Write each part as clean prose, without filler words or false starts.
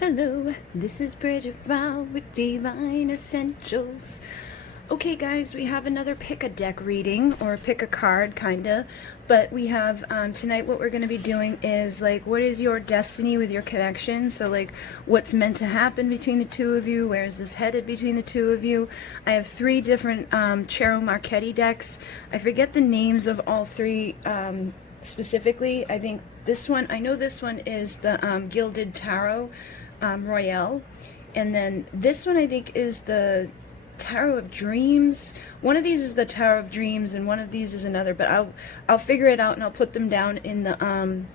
Hello, this is Bridget Royale with Divine Essentials. Okay guys, we have another pick a deck reading, or pick a card kinda, but we have tonight what we're going to be doing is like, what is your destiny with your connection? So like, what's meant to happen between the two of you? Where is this headed between the two of you? I have three different Tarot Marchetti decks. I forget the names of all three specifically. I think this one, I know this one is the Gilded Tarot Royale, and then this one I think is the Tarot of Dreams. One of these is the Tarot of Dreams, and one of these is another. But I'll figure it out, and I'll put them down in the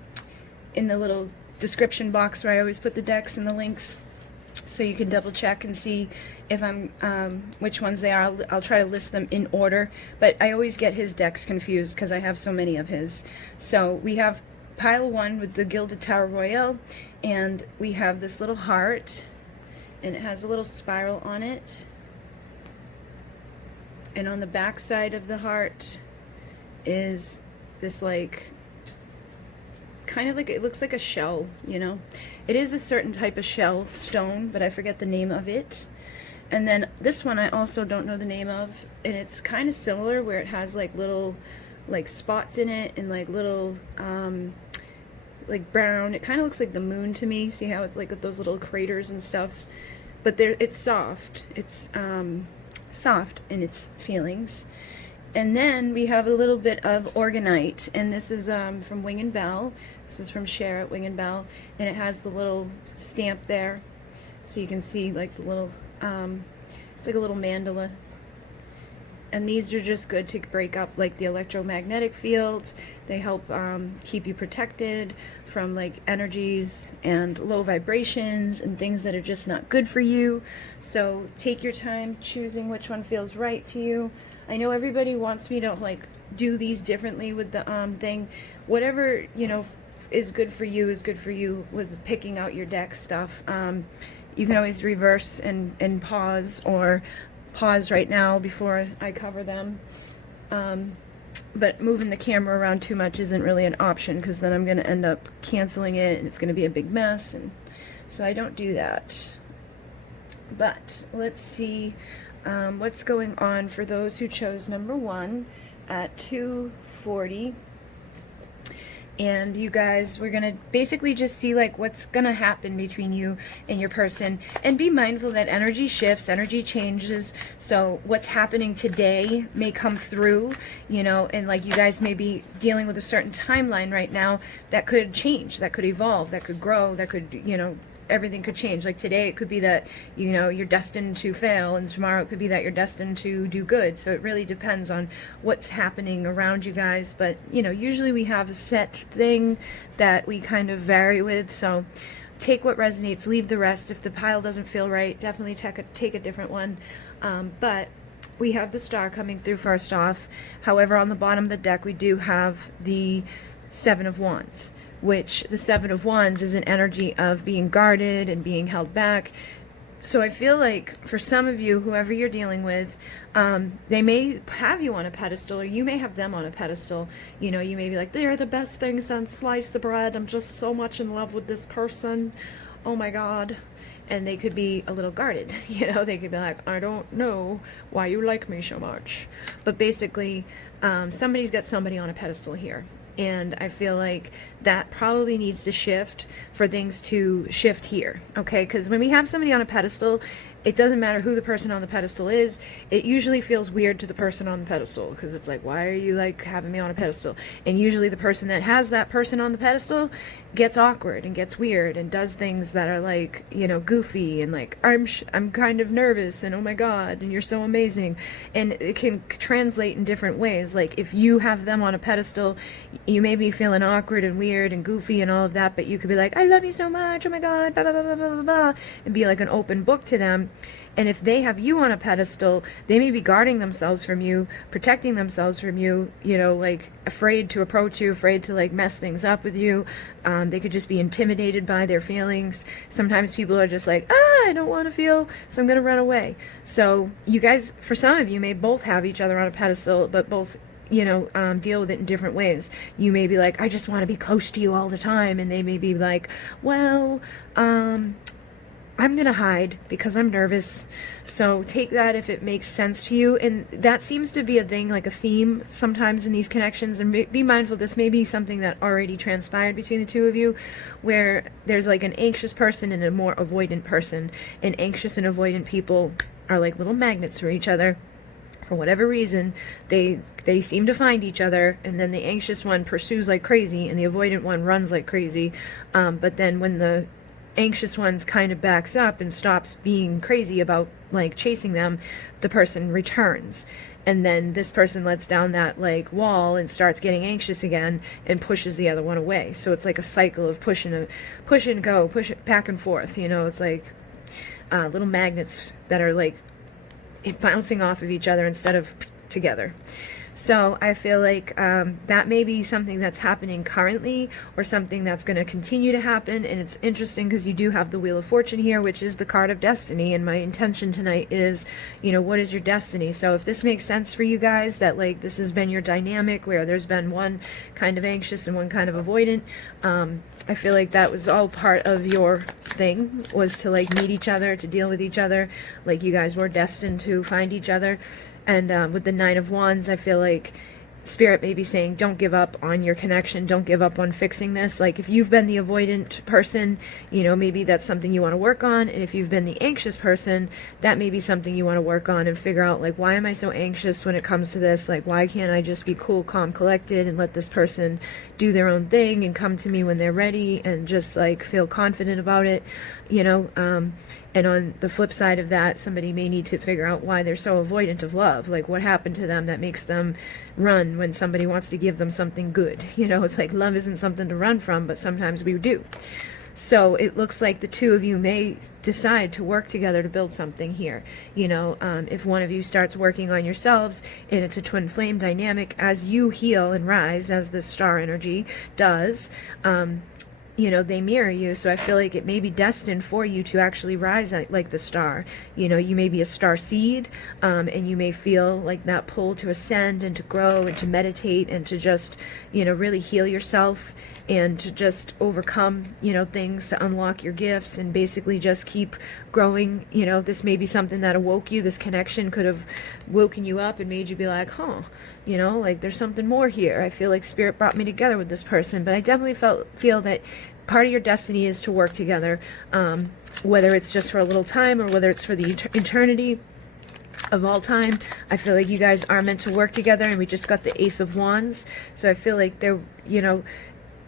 little description box where I always put the decks and the links, so you can double check and see if I'm which ones they are. I'll try to list them in order, but I always get his decks confused because I have so many of his. So we have pile one with the Gilded Tarot Royale, and we have this little heart, and it has a little spiral on it. And on the back side of the heart is this, like, kind of like, it looks like a shell, you know. It is a certain type of shell stone, but I forget the name of it. And then this one I also don't know the name of, and it's kind of similar, where it has like little like spots in it, and like little like brown. It kind of looks like the moon to me. See how it's like those little craters and stuff, but it's soft. It's soft in its feelings. And then we have a little bit of Organite, and this is from Wing and Bell. This is from Cher at Wing and Bell, and it has the little stamp there, so you can see like the little it's like a little mandala. And these are just good to break up like the electromagnetic field. They help keep you protected from like energies and low vibrations and things that are just not good for you. So take your time choosing which one feels right to you. I know everybody wants me to like do these differently with the thing. Whatever, you know, is good for you is good for you with picking out your deck stuff. You can always reverse and pause, or pause right now before I cover them. But moving the camera around too much isn't really an option, because then I'm going to end up canceling it and it's going to be a big mess, and so I don't do that. But let's see what's going on for those who chose number one at 240. And you guys, we're gonna basically just see like what's gonna happen between you and your person, and be mindful that energy shifts, energy changes. So what's happening today may come through, you know, and like you guys may be dealing with a certain timeline right now that could change, that could evolve, that could grow, that could, you know, everything could change. Like today it could be that, you know, you're destined to fail, and tomorrow it could be that you're destined to do good. So it really depends on what's happening around you guys. But you know, usually we have a set thing that we kind of vary with, so take what resonates, leave the rest. If the pile doesn't feel right, definitely take a different one. But we have the star coming through first off. However, on the bottom of the deck we do have the Seven of Wands, which the Seven of Wands is an energy of being guarded and being held back. So I feel like for some of you, whoever you're dealing with, they may have you on a pedestal, or you may have them on a pedestal. You know, you may be like, they're the best thing since sliced the bread. I'm just so much in love with this person. Oh my God. And they could be a little guarded. You know, they could be like, I don't know why you like me so much. But basically, somebody's got somebody on a pedestal here. And I feel like that probably needs to shift for things to shift here, okay? Because when we have somebody on a pedestal, it doesn't matter who the person on the pedestal is. It usually feels weird to the person on the pedestal, because it's like, why are you like having me on a pedestal? And usually the person that has that person on the pedestal gets awkward and gets weird and does things that are like, you know, goofy, and like, I'm kind of nervous, and oh my God, and you're so amazing. And it can translate in different ways. Like if you have them on a pedestal, you may be feeling awkward and weird and goofy and all of that, but you could be like, I love you so much, oh my God, blah, blah, blah, blah, blah, blah, and be like an open book to them. And if they have you on a pedestal, they may be guarding themselves from you, protecting themselves from you, you know, like afraid to approach you, afraid to like mess things up with you. They could just be intimidated by their feelings. Sometimes people are just like, I don't want to feel, so I'm going to run away. So you guys, for some of you, may both have each other on a pedestal, but both, you know, deal with it in different ways. You may be like, I just want to be close to you all the time. And they may be like, well, I'm going to hide because I'm nervous. So take that if it makes sense to you. And that seems to be a thing, like a theme sometimes in these connections. And be mindful, this may be something that already transpired between the two of you, where there's like an anxious person and a more avoidant person. And anxious and avoidant people are like little magnets for each other. For whatever reason, they seem to find each other, and then the anxious one pursues like crazy, and the avoidant one runs like crazy. But then when the anxious ones kind of backs up and stops being crazy about like chasing them, the person returns, and then this person lets down that like wall and starts getting anxious again and pushes the other one away. So it's like a cycle of push and go, push it back and forth. It's like little magnets that are like bouncing off of each other instead of together. So I feel like that may be something that's happening currently, or something that's going to continue to happen. And it's interesting because you do have the Wheel of Fortune here, which is the card of destiny. And my intention tonight is, what is your destiny? So if this makes sense for you guys, that like this has been your dynamic where there's been one kind of anxious and one kind of avoidant, I feel like that was all part of your thing, was to like meet each other, to deal with each other. Like you guys were destined to find each other. And with the Nine of Wands, I feel like Spirit may be saying, don't give up on your connection. Don't give up on fixing this. Like if you've been the avoidant person, maybe that's something you want to work on. And if you've been the anxious person, that may be something you want to work on and figure out, like, why am I so anxious when it comes to this? Like, why can't I just be cool, calm, collected and let this person do their own thing and come to me when they're ready and just like feel confident about it, and on the flip side of that, somebody may need to figure out why they're so avoidant of love. Like what happened to them that makes them run when somebody wants to give them something good. It's like love isn't something to run from, but sometimes we do. So it looks like the two of you may decide to work together to build something here. If one of you starts working on yourselves, and it's a twin flame dynamic, as you heal and rise, as the star energy does, they mirror you. So I feel like it may be destined for you to actually rise like the star. You may be a star seed, and you may feel like that pull to ascend and to grow and to meditate and to just, really heal yourself and to just overcome, things, to unlock your gifts and basically just keep growing. This may be something that awoke you. This connection could have woken you up and made you be like, like there's something more here. I feel like Spirit brought me together with this person. But I definitely feel that part of your destiny is to work together, whether it's just for a little time or whether it's for the eternity of all time. I feel like you guys are meant to work together, and we just got the Ace of Wands. So I feel like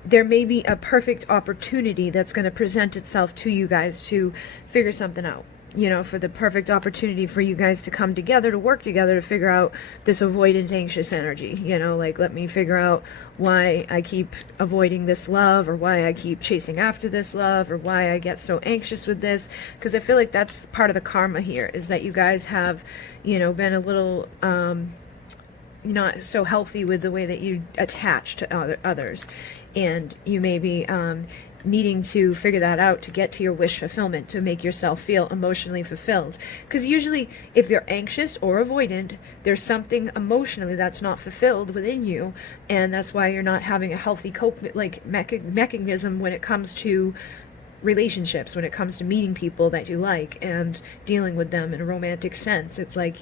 there may be a perfect opportunity that's going to present itself to you guys to figure something out. For the perfect opportunity for you guys to come together, to work together, to figure out this avoidant, anxious energy. Like, let me figure out why I keep avoiding this love, or why I keep chasing after this love, or why I get so anxious with this. Because I feel like that's part of the karma here, is that you guys have, been a little not so healthy with the way that you attach to others. And you may be needing to figure that out to get to your wish fulfillment, to make yourself feel emotionally fulfilled. Because usually if you're anxious or avoidant, there's something emotionally that's not fulfilled within you, and that's why you're not having a healthy mechanism when it comes to relationships, when it comes to meeting people that you like and dealing with them in a romantic sense. It's like,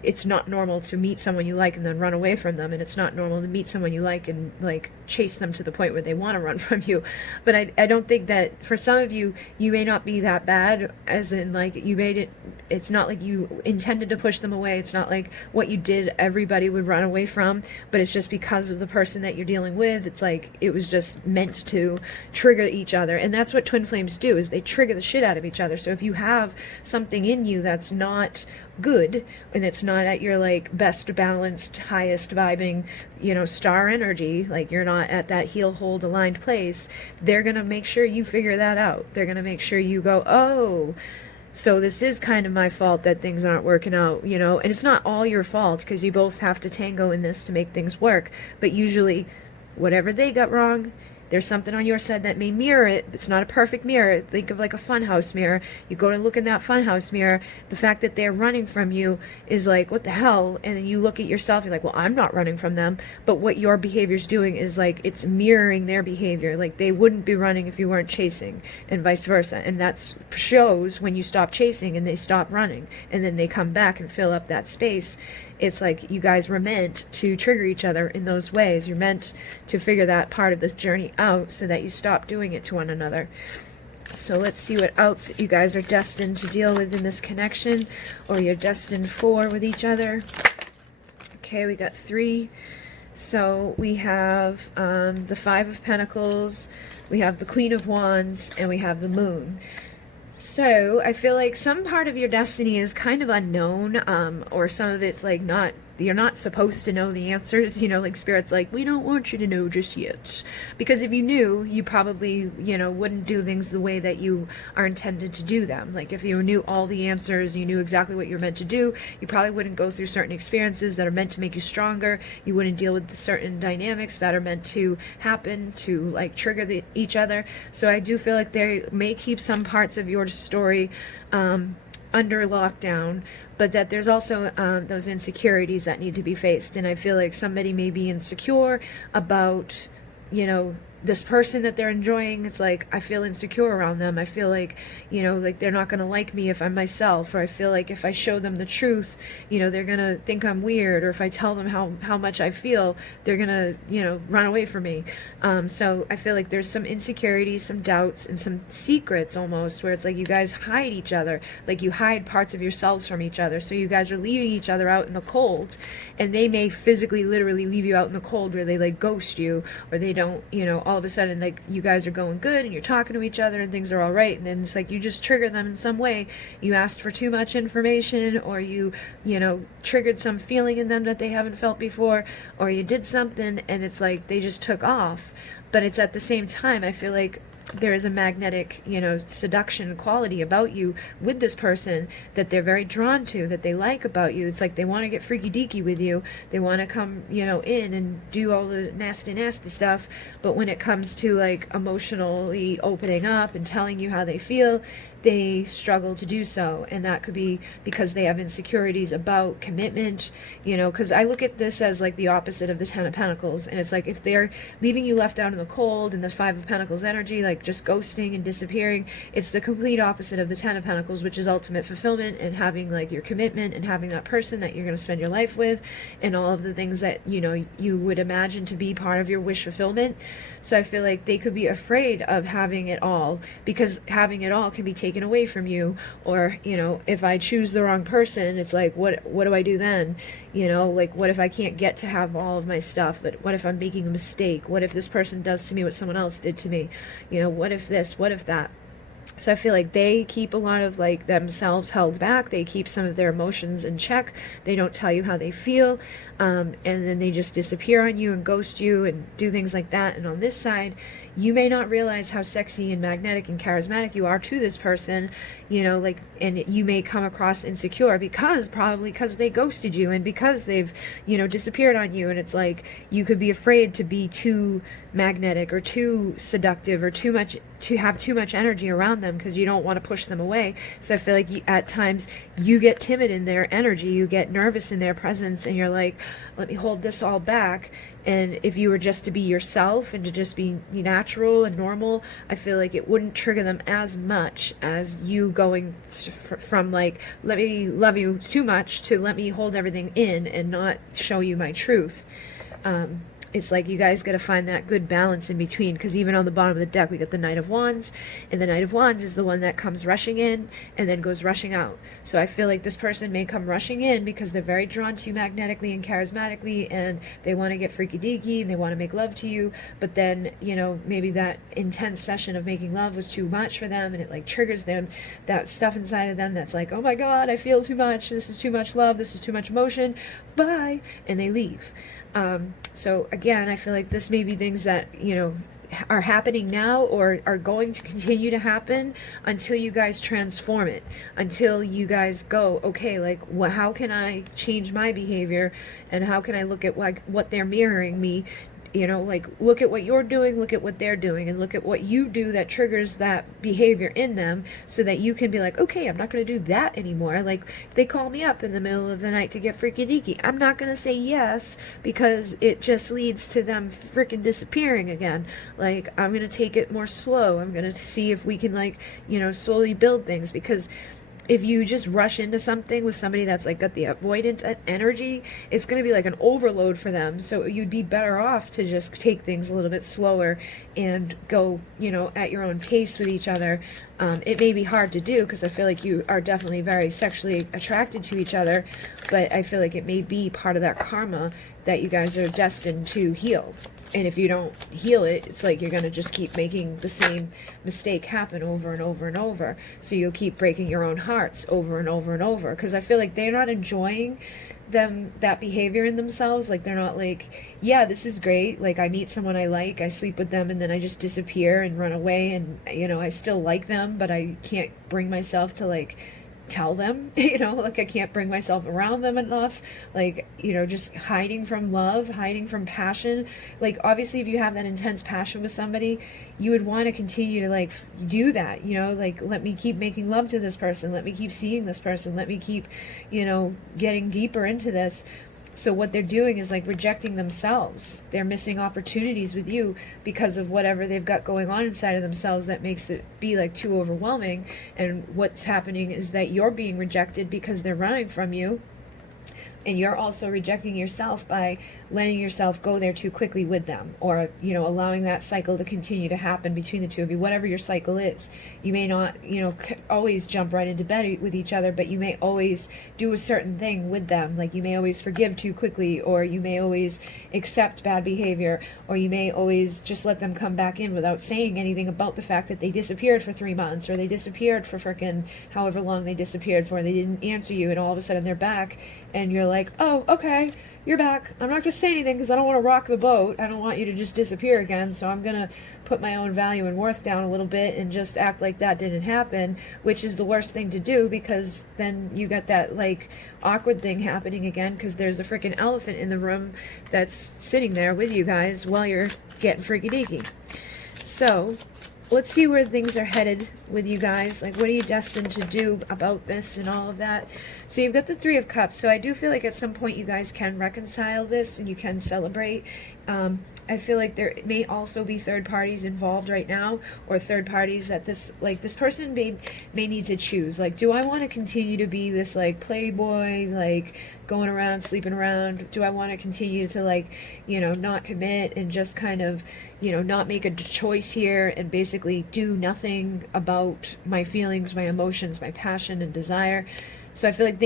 it's not normal to meet someone you like and then run away from them, and it's not normal to meet someone you like and like chase them to the point where they want to run from you. But I don't think that, for some of you, you may not be that bad, as in like you made it, it's not like you intended to push them away, it's not like what you did everybody would run away from, but it's just because of the person that you're dealing with. It's like it was just meant to trigger each other, and that's what twin flames do, is they trigger the shit out of each other. So if you have something in you that's not good, and it's not at your like best balanced, highest vibing, star energy, like you're not at that heel hold aligned place, they're gonna make sure you figure that out. They're gonna make sure you go, oh, so this is kind of my fault that things aren't working out, and it's not all your fault, because you both have to tango in this to make things work. But usually whatever they got wrong, There's something on your side that may mirror it. It's not a perfect mirror. Think of like a funhouse mirror. You go to look in that funhouse mirror. The fact that they're running from you is like, what the hell? And then you look at yourself, you're like, well, I'm not running from them. But what your behavior's doing is like, it's mirroring their behavior. Like they wouldn't be running if you weren't chasing, and vice versa. And that shows when you stop chasing and they stop running, and then they come back and fill up that space. It's like you guys were meant to trigger each other in those ways. You're meant to figure that part of this journey out so that you stop doing it to one another. So let's see what else you guys are destined to deal with in this connection, or you're destined for with each other. Okay, we got 3. So we have the 5 of Pentacles, we have the Queen of Wands, and we have the Moon. So I feel like some part of your destiny is kind of unknown, or some of it's like not, you're not supposed to know the answers, you know, like Spirit's like, we don't want you to know just yet. Because if you knew, you probably, you know, wouldn't do things the way that you are intended to do them. Like if you knew all the answers, you knew exactly what you're meant to do, you probably wouldn't go through certain experiences that are meant to make you stronger. You wouldn't deal with the certain dynamics that are meant to happen to like trigger each other. So I do feel like they may keep some parts of your story under lockdown, but that there's also those insecurities that need to be faced. And I feel like somebody may be insecure about, you know, this person that they're enjoying. It's like, I feel insecure around them. I feel like, you know, like they're not going to like me if I'm myself, or I feel like if I show them the truth, you know, they're going to think I'm weird, or if I tell them how much I feel, they're going to, you know, run away from me. So I feel like there's some insecurities, some doubts, and some secrets almost, where it's like you guys hide each other, like you hide parts of yourselves from each other. So you guys are leaving each other out in the cold, and they may physically, literally leave you out in the cold where they like ghost you, or they don't, you know, all of a sudden like you guys are going good and you're talking to each other and things are all right, and then it's like you just trigger them in some way. You asked for too much information, or you know, triggered some feeling in them that they haven't felt before, or you did something and it's like they just took off. But it's at the same time, I feel like there is a magnetic, you know, seduction quality about you with this person that they're very drawn to, that they like about you. It's like they want to get freaky deaky with you. They want to come, you know, in and do all the nasty stuff. But when it comes to like emotionally opening up and telling you how they feel, they struggle to do so. And that could be because they have insecurities about commitment, you know, because I look at this as like the opposite of the 10 of Pentacles. And it's like if they're leaving you left out in the cold and the 5 of Pentacles energy, like just ghosting and disappearing, it's the complete opposite of the 10 of Pentacles, which is ultimate fulfillment and having like your commitment and having that person that you're going to spend your life with and all of the things that, you know, you would imagine to be part of your wish fulfillment. So I feel like they could be afraid of having it all, because having it all can be taken away from you. Or, you know, if I choose the wrong person, it's like, what do I do then? You know, like what if I can't get to have all of my stuff? What if I'm making a mistake? What if this person does to me what someone else did to me? You know, what if this, what if that? So I feel like they keep a lot of like themselves held back. They keep some of their emotions in check. They don't tell you how they feel. And then they just disappear on you and ghost you and do things like that. And on this side, you may not realize how sexy and magnetic and charismatic you are to this person, you know, like, and you may come across insecure probably because they ghosted you and because they've, you know, disappeared on you. And it's like, you could be afraid to be too magnetic or too seductive or to have too much energy around them because you don't want to push them away. So I feel like at times you get timid in their energy, you get nervous in their presence, and you're like, let me hold this all back. And if you were just to be yourself and to just be natural and normal, I feel like it wouldn't trigger them as much as you going from like, let me love you too much to let me hold everything in and not show you my truth. It's like you guys got to find that good balance in between, because even on the bottom of the deck we got the Knight of Wands, and the Knight of Wands is the one that comes rushing in and then goes rushing out. So I feel like this person may come rushing in because they're very drawn to you magnetically and charismatically, and they want to get freaky deaky and they want to make love to you, but then, you know, maybe that intense session of making love was too much for them, and it like triggers them, that stuff inside of them that's like, oh my god, I feel too much, this is too much love, this is too much emotion, bye, and they leave. So again, I feel like this may be things that, you know, are happening now or are going to continue to happen until you guys transform it, until you guys go, okay, like how can I change my behavior, and how can I look at what they're mirroring me you know, like, look at what you're doing, look at what they're doing, and look at what you do that triggers that behavior in them, so that you can be like, okay, I'm not going to do that anymore. Like, if they call me up in the middle of the night to get freaky deaky, I'm not going to say yes, because it just leads to them freaking disappearing again. Like, I'm going to take it more slow. I'm going to see if we can, like, you know, slowly build things, because if you just rush into something with somebody that's like got the avoidant energy, it's going to be like an overload for them. So you'd be better off to just take things a little bit slower and go, you know, at your own pace with each other. It may be hard to do, because I feel like you are definitely very sexually attracted to each other, but I feel like it may be part of that karma that you guys are destined to heal. And if you don't heal it, it's like you're going to just keep making the same mistake happen over and over and over. So you'll keep breaking your own hearts over and over and over. Because I feel like they're not enjoying that behavior in themselves. Like, they're not like, yeah, this is great. Like, I meet someone I like, I sleep with them, and then I just disappear and run away. And, you know, I still like them, but I can't bring myself to, like, tell them, you know, like, I can't bring myself around them enough, like, you know, just hiding from love, hiding from passion. Like, obviously, if you have that intense passion with somebody, you would want to continue to, like, do that, you know, like, let me keep making love to this person, let me keep seeing this person, let me keep, you know, getting deeper into this. So what they're doing is, like, rejecting themselves. They're missing opportunities with you because of whatever they've got going on inside of themselves that makes it be, like, too overwhelming. And what's happening is that you're being rejected because they're running from you. And you're also rejecting yourself by letting yourself go there too quickly with them, or, you know, allowing that cycle to continue to happen between the two of you, whatever your cycle is. You may not, you know, always jump right into bed with each other, but you may always do a certain thing with them. Like, you may always forgive too quickly, or you may always accept bad behavior, or you may always just let them come back in without saying anything about the fact that they disappeared for 3 months, or they disappeared for frickin' however long they disappeared for, they didn't answer you, and all of a sudden they're back, and you're like, oh, okay, you're back. I'm not going to say anything because I don't want to rock the boat. I don't want you to just disappear again, so I'm going to put my own value and worth down a little bit and just act like that didn't happen, which is the worst thing to do, because then you got that, like, awkward thing happening again, because there's a freaking elephant in the room that's sitting there with you guys while you're getting freaky deaky. So let's see where things are headed with you guys. Like, what are you destined to do about this and all of that? So you've got the Three of Cups. So I do feel like at some point you guys can reconcile this and you can celebrate. I feel like there may also be third parties involved right now, or third parties that this person may need to choose. Like, do I want to continue to be this, like, playboy, like, going around, sleeping around? Do I want to continue to, like, you know, not commit and just kind of, you know, not make a choice here and basically do nothing about my feelings, my emotions, my passion and desire? So I feel like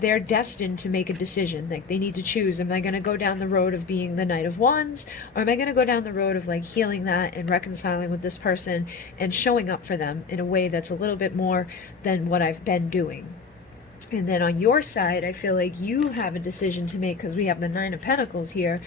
they're destined to make a decision. Like, they need to choose, am I going to go down the road of being the Knight of Wands, or am I going to go down the road of, like, healing that and reconciling with this person and showing up for them in a way that's a little bit more than what I've been doing? And then on your side, I feel like you have a decision to make, because we have the Nine of Pentacles here.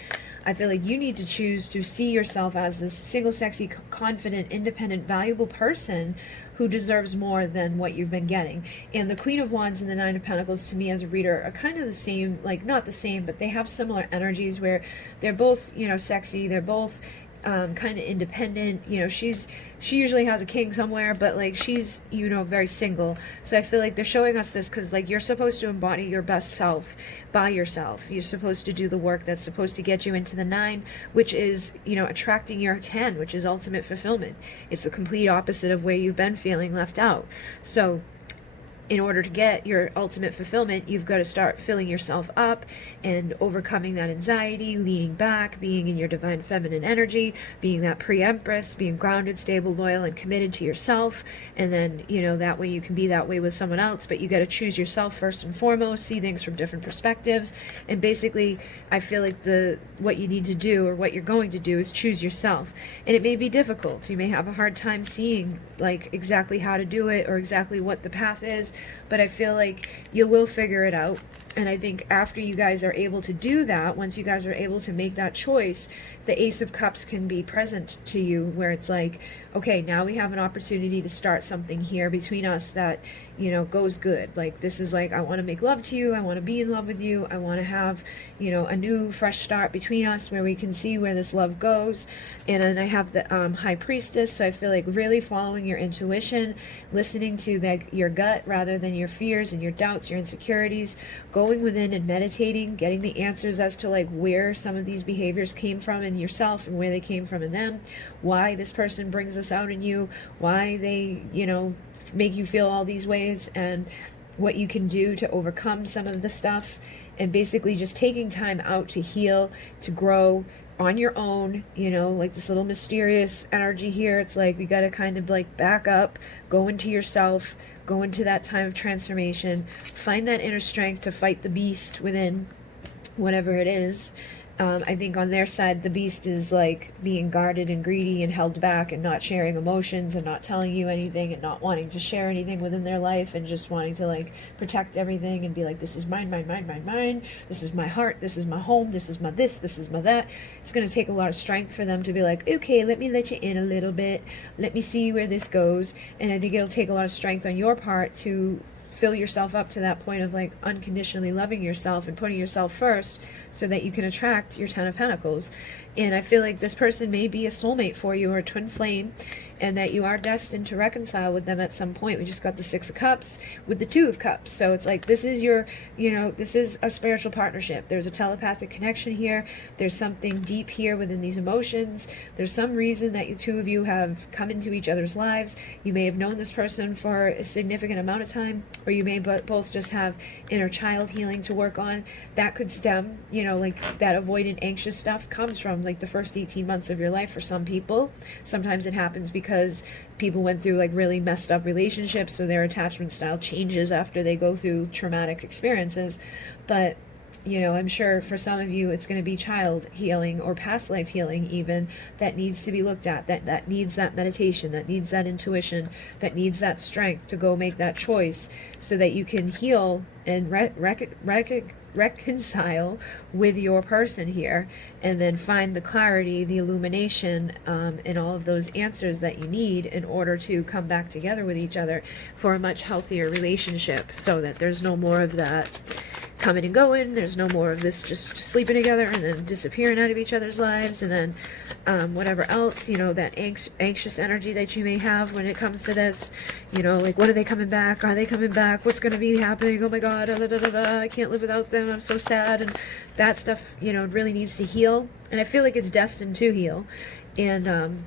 I feel like you need to choose to see yourself as this single, sexy, confident, independent, valuable person who deserves more than what you've been getting. And the Queen of Wands and the Nine of Pentacles, to me as a reader, are kind of the same, like, not the same, but they have similar energies where they're both, you know, sexy, they're both kind of independent. You know, she usually has a king somewhere, but, like, she's, you know, very single. So I feel like they're showing us this because, like, you're supposed to embody your best self by yourself. You're supposed to do the work that's supposed to get you into the 9, which is, you know, attracting your 10, which is ultimate fulfillment. It's the complete opposite of where you've been feeling left out. So in order to get your ultimate fulfillment, you've got to start filling yourself up and overcoming that anxiety, leaning back, being in your divine feminine energy, being that pre-empress, being grounded, stable, loyal, and committed to yourself. And then, you know, that way you can be that way with someone else, but you got to choose yourself first and foremost, see things from different perspectives. And basically, I feel like what you need to do, or what you're going to do, is choose yourself. And it may be difficult. You may have a hard time seeing, like, exactly how to do it or exactly what the path is, but I feel like you will figure it out. And I think after you guys are able to do that, once you guys are able to make that choice, the Ace of Cups can be present to you, where it's like, okay, now we have an opportunity to start something here between us that, you know, goes good. Like, this is like, I want to make love to you. I want to be in love with you. I want to have, you know, a new fresh start between us where we can see where this love goes. And then I have the High Priestess. So I feel like really following your intuition, listening to your gut rather than your fears and your doubts, your insecurities, going within and meditating, getting the answers as to like where some of these behaviors came from in yourself and where they came from in them, why this person brings this out in you, why they, you know, make you feel all these ways, and what you can do to overcome some of the stuff. And basically just taking time out to heal, to grow on your own, you know, like this little mysterious energy here. It's like we got to kind of like back up, go into yourself, go into that time of transformation, find that inner strength to fight the beast within, whatever it is. I think on their side, the beast is like being guarded and greedy and held back and not sharing emotions and not telling you anything and not wanting to share anything within their life and just wanting to like protect everything and be like, this is mine, mine, mine, mine, mine. This is my heart. This is my home. This is my this. This is my that. It's going to take a lot of strength for them to be like, okay, let me let you in a little bit. Let me see where this goes. And I think it'll take a lot of strength on your part to fill yourself up to that point of like unconditionally loving yourself and putting yourself first so that you can attract your 10 of Pentacles. And I feel like this person may be a soulmate for you or a twin flame, and that you are destined to reconcile with them at some point. We just got the 6 of Cups with the 2 of Cups. So it's like, this is your, you know, this is a spiritual partnership. There's a telepathic connection here. There's something deep here within these emotions. There's some reason that you two of you have come into each other's lives. You may have known this person for a significant amount of time, or you may both just have inner child healing to work on. That could stem, you know, like that avoidant anxious stuff comes from like the first 18 months of your life for some people. Sometimes it happens because people went through like really messed up relationships, so their attachment style changes after they go through traumatic experiences. But you know, I'm sure for some of you it's going to be child healing or past life healing even that needs to be looked at, that needs that meditation, that needs that intuition, that needs that strength to go make that choice so that you can heal and reconcile with your person here, and then find the clarity, the illumination, and all of those answers that you need in order to come back together with each other for a much healthier relationship, so that there's no more of that coming and going. There's no more of this just sleeping together and then disappearing out of each other's lives, and then whatever else, you know, that anxious energy that you may have when it comes to this, you know, like, when are they coming back? Are they coming back? What's going to be happening? Oh my God, I can't live without them. I'm so sad. And that stuff, you know, really needs to heal. And I feel like it's destined to heal. And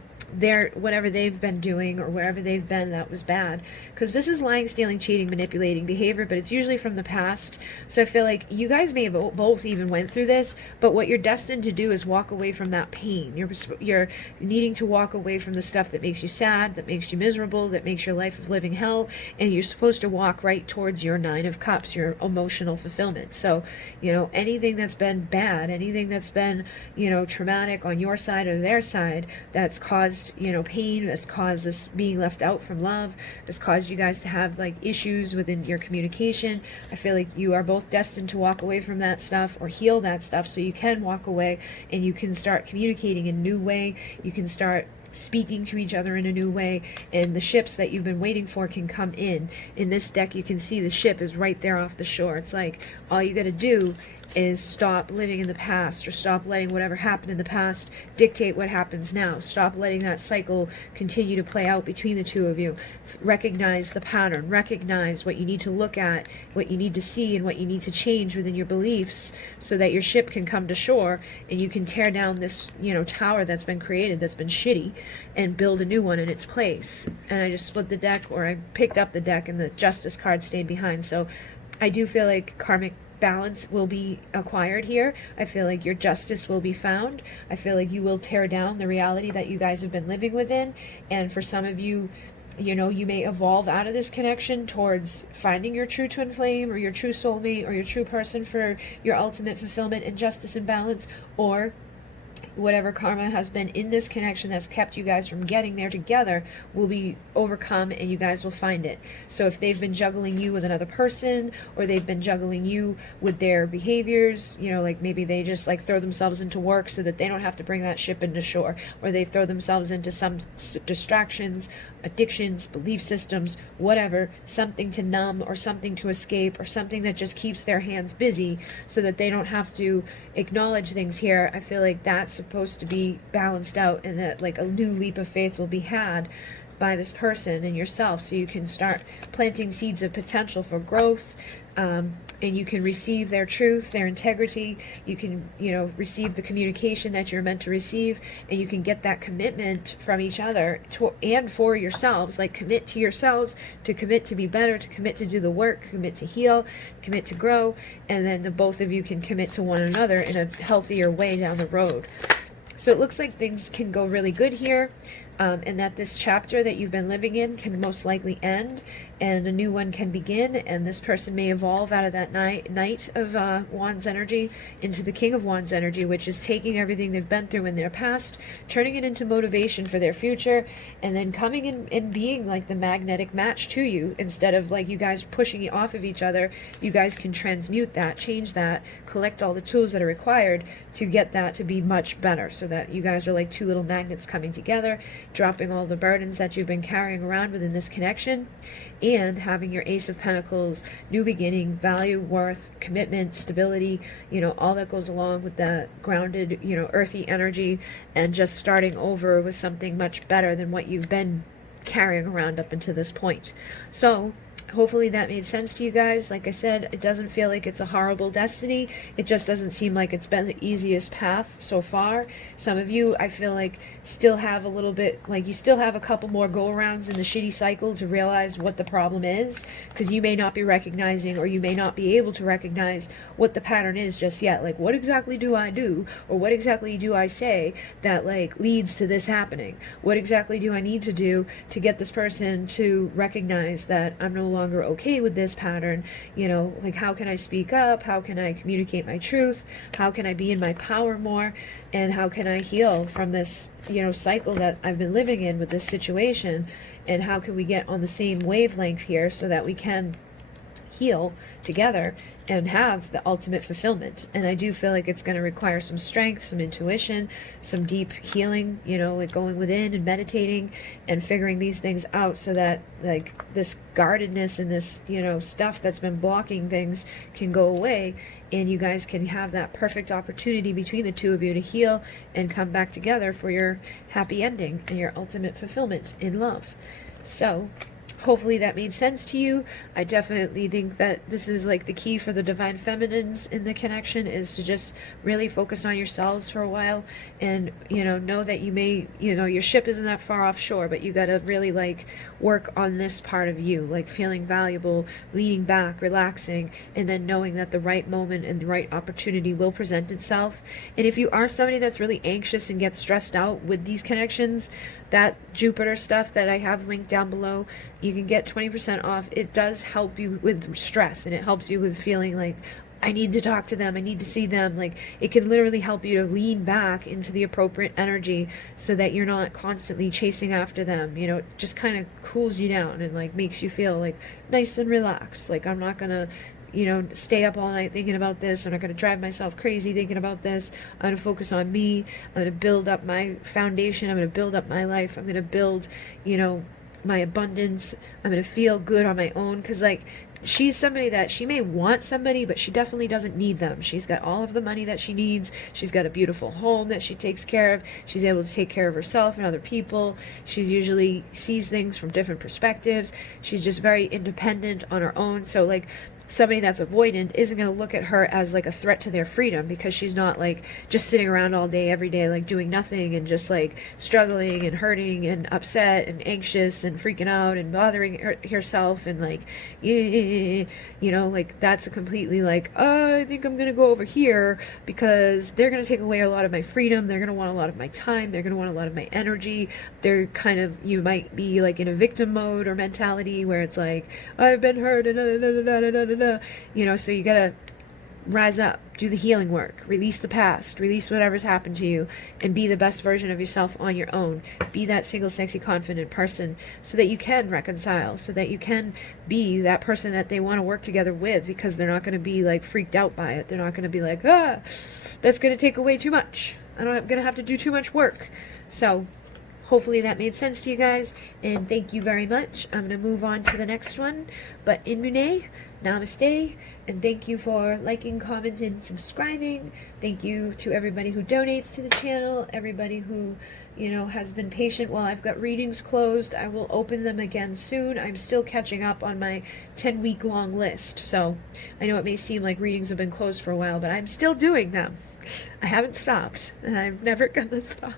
whatever they've been doing or wherever they've been, that was bad, because this is lying, stealing, cheating, manipulating behavior, but it's usually from the past. So I feel like you guys may have both even went through this, but what you're destined to do is walk away from that pain. You're needing to walk away from the stuff that makes you sad, that makes you miserable, that makes your life of living hell, and you're supposed to walk right towards your 9 of Cups, your emotional fulfillment. So, you know, anything that's been bad, anything that's been, you know, traumatic on your side or their side, that's caused, you know, pain, that's caused this being left out from love, that's caused you guys to have like issues within your communication. I feel like you are both destined to walk away from that stuff or heal that stuff, so you can walk away and you can start communicating in a new way. You can start speaking to each other in a new way, and the ships that you've been waiting for can come in. In this deck, you can see the ship is right there off the shore. It's like all you got to do is stop living in the past, or stop letting whatever happened in the past dictate what happens now. Stop letting that cycle continue to play out between the two of you. Recognize the pattern, recognize what you need to look at, what you need to see, and what you need to change within your beliefs, so that your ship can come to shore and you can tear down this, you know, tower that's been created, that's been shitty, and build a new one in its place. And I just split the deck, or I picked up the deck, and the Justice card stayed behind. So I do feel like karmic balance will be acquired here. I feel like your justice will be found. I feel like you will tear down the reality that you guys have been living within. And for some of you, you know, you may evolve out of this connection towards finding your true twin flame, or your true soulmate, or your true person for your ultimate fulfillment and justice and balance. Or whatever karma has been in this connection that's kept you guys from getting there together will be overcome, and you guys will find it. So if they've been juggling you with another person, or they've been juggling you with their behaviors, you know, like maybe they just like throw themselves into work so that they don't have to bring that ship into shore, or they throw themselves into some distractions, addictions, belief systems, whatever, something to numb or something to escape or something that just keeps their hands busy so that they don't have to acknowledge things here. I feel like that's supposed to be balanced out, and that like a new leap of faith will be had by this person and yourself, so you can start planting seeds of potential for growth, and you can receive their truth, their integrity. You can, you know, receive the communication that you're meant to receive, and you can get that commitment from each other and for yourselves. Like, commit to yourselves, to commit to be better, to commit to do the work, commit to heal, commit to grow, and then the both of you can commit to one another in a healthier way down the road. So it looks like things can go really good here, and that this chapter that you've been living in can most likely end, and a new one can begin, and this person may evolve out of that Knight of Wands energy into the King of Wands energy, which is taking everything they've been through in their past, turning it into motivation for their future, and then coming in and being like the magnetic match to you. Instead of like you guys pushing it off of each other, you guys can transmute that, change that, collect all the tools that are required to get that to be much better, so that you guys are like two little magnets coming together, dropping all the burdens that you've been carrying around within this connection, and having your Ace of Pentacles, new beginning, value, worth, commitment, stability, you know, all that goes along with the grounded, you know, earthy energy, and just starting over with something much better than what you've been carrying around up until this point. So hopefully that made sense to you guys. Like I said, it doesn't feel like it's a horrible destiny. It just doesn't seem like it's been the easiest path so far. Some of you, I feel like, still have a little bit, like you still have a couple more go-arounds in the shitty cycle to realize what the problem is, because you may not be recognizing, or you may not be able to recognize what the pattern is just yet. Like, what exactly do I do, or what exactly do I say that like leads to this happening? What exactly do I need to do to get this person to recognize that I'm no longer okay with this pattern? You know, like, how can I speak up? How can I communicate my truth? How can I be in my power more? And how can I heal from this, you know, cycle that I've been living in with this situation? And how can we get on the same wavelength here so that we can heal together and have the ultimate fulfillment? And I do feel like it's going to require some strength, some intuition, some deep healing, you know, like going within and meditating and figuring these things out, so that like this guardedness and this, you know, stuff that's been blocking things can go away, and you guys can have that perfect opportunity between the two of you to heal and come back together for your happy ending and your ultimate fulfillment in love. So hopefully that made sense to you. I definitely think that this is like the key for the divine feminines in the connection, is to just really focus on yourselves for a while, and, you know that you may, you know, your ship isn't that far offshore, but you got to really like work on this part of you, like feeling valuable, leaning back, relaxing, and then knowing that the right moment and the right opportunity will present itself. And if you are somebody that's really anxious and gets stressed out with these connections, that Jupiter stuff that I have linked down below, you can get 20% off. It does help you with stress, and it helps you with feeling like, I need to talk to them, I need to see them. Like, it can literally help you to lean back into the appropriate energy so that you're not constantly chasing after them. You know, it just kind of cools you down and like makes you feel like nice and relaxed. Like, I'm not gonna, you know, stay up all night thinking about this. I'm not going to drive myself crazy thinking about this. I'm going to focus on me. I'm going to build up my foundation. I'm going to build up my life. I'm going to build, you know, my abundance. I'm going to feel good on my own. Because like, she's somebody that she may want somebody, but she definitely doesn't need them. She's got all of the money that she needs. She's got a beautiful home that she takes care of. She's able to take care of herself and other people. She's usually sees things from different perspectives. She's just very independent on her own. So like, somebody that's avoidant isn't going to look at her as like a threat to their freedom, because she's not like just sitting around all day every day like doing nothing and just like struggling and hurting and upset and anxious and freaking out and bothering herself and like, you know, like that's a completely like, I think I'm going to go over here because they're going to take away a lot of my freedom. They're going to want a lot of my time. They're going to want a lot of my energy. They're kind of, you might be like in a victim mode or mentality where it's like, I've been hurt and you know, so you gotta rise up, do the healing work, release the past, release whatever's happened to you, and be the best version of yourself on your own. Be that single, sexy, confident person so that you can reconcile, so that you can be that person that they want to work together with, because they're not going to be like freaked out by it. They're not going to be like, that's going to take away too much. I'm going to have to do too much work. So hopefully that made sense to you guys, and thank you very much. I'm going to move on to the next one, but in Mune, namaste, and thank you for liking, commenting, subscribing. Thank you to everybody who donates to the channel, everybody who, you know, has been patient while I've got readings closed. I will open them again soon. I'm still catching up on my 10-week long list, so I know it may seem like readings have been closed for a while, but I'm still doing them. I haven't stopped, and I'm never gonna stop.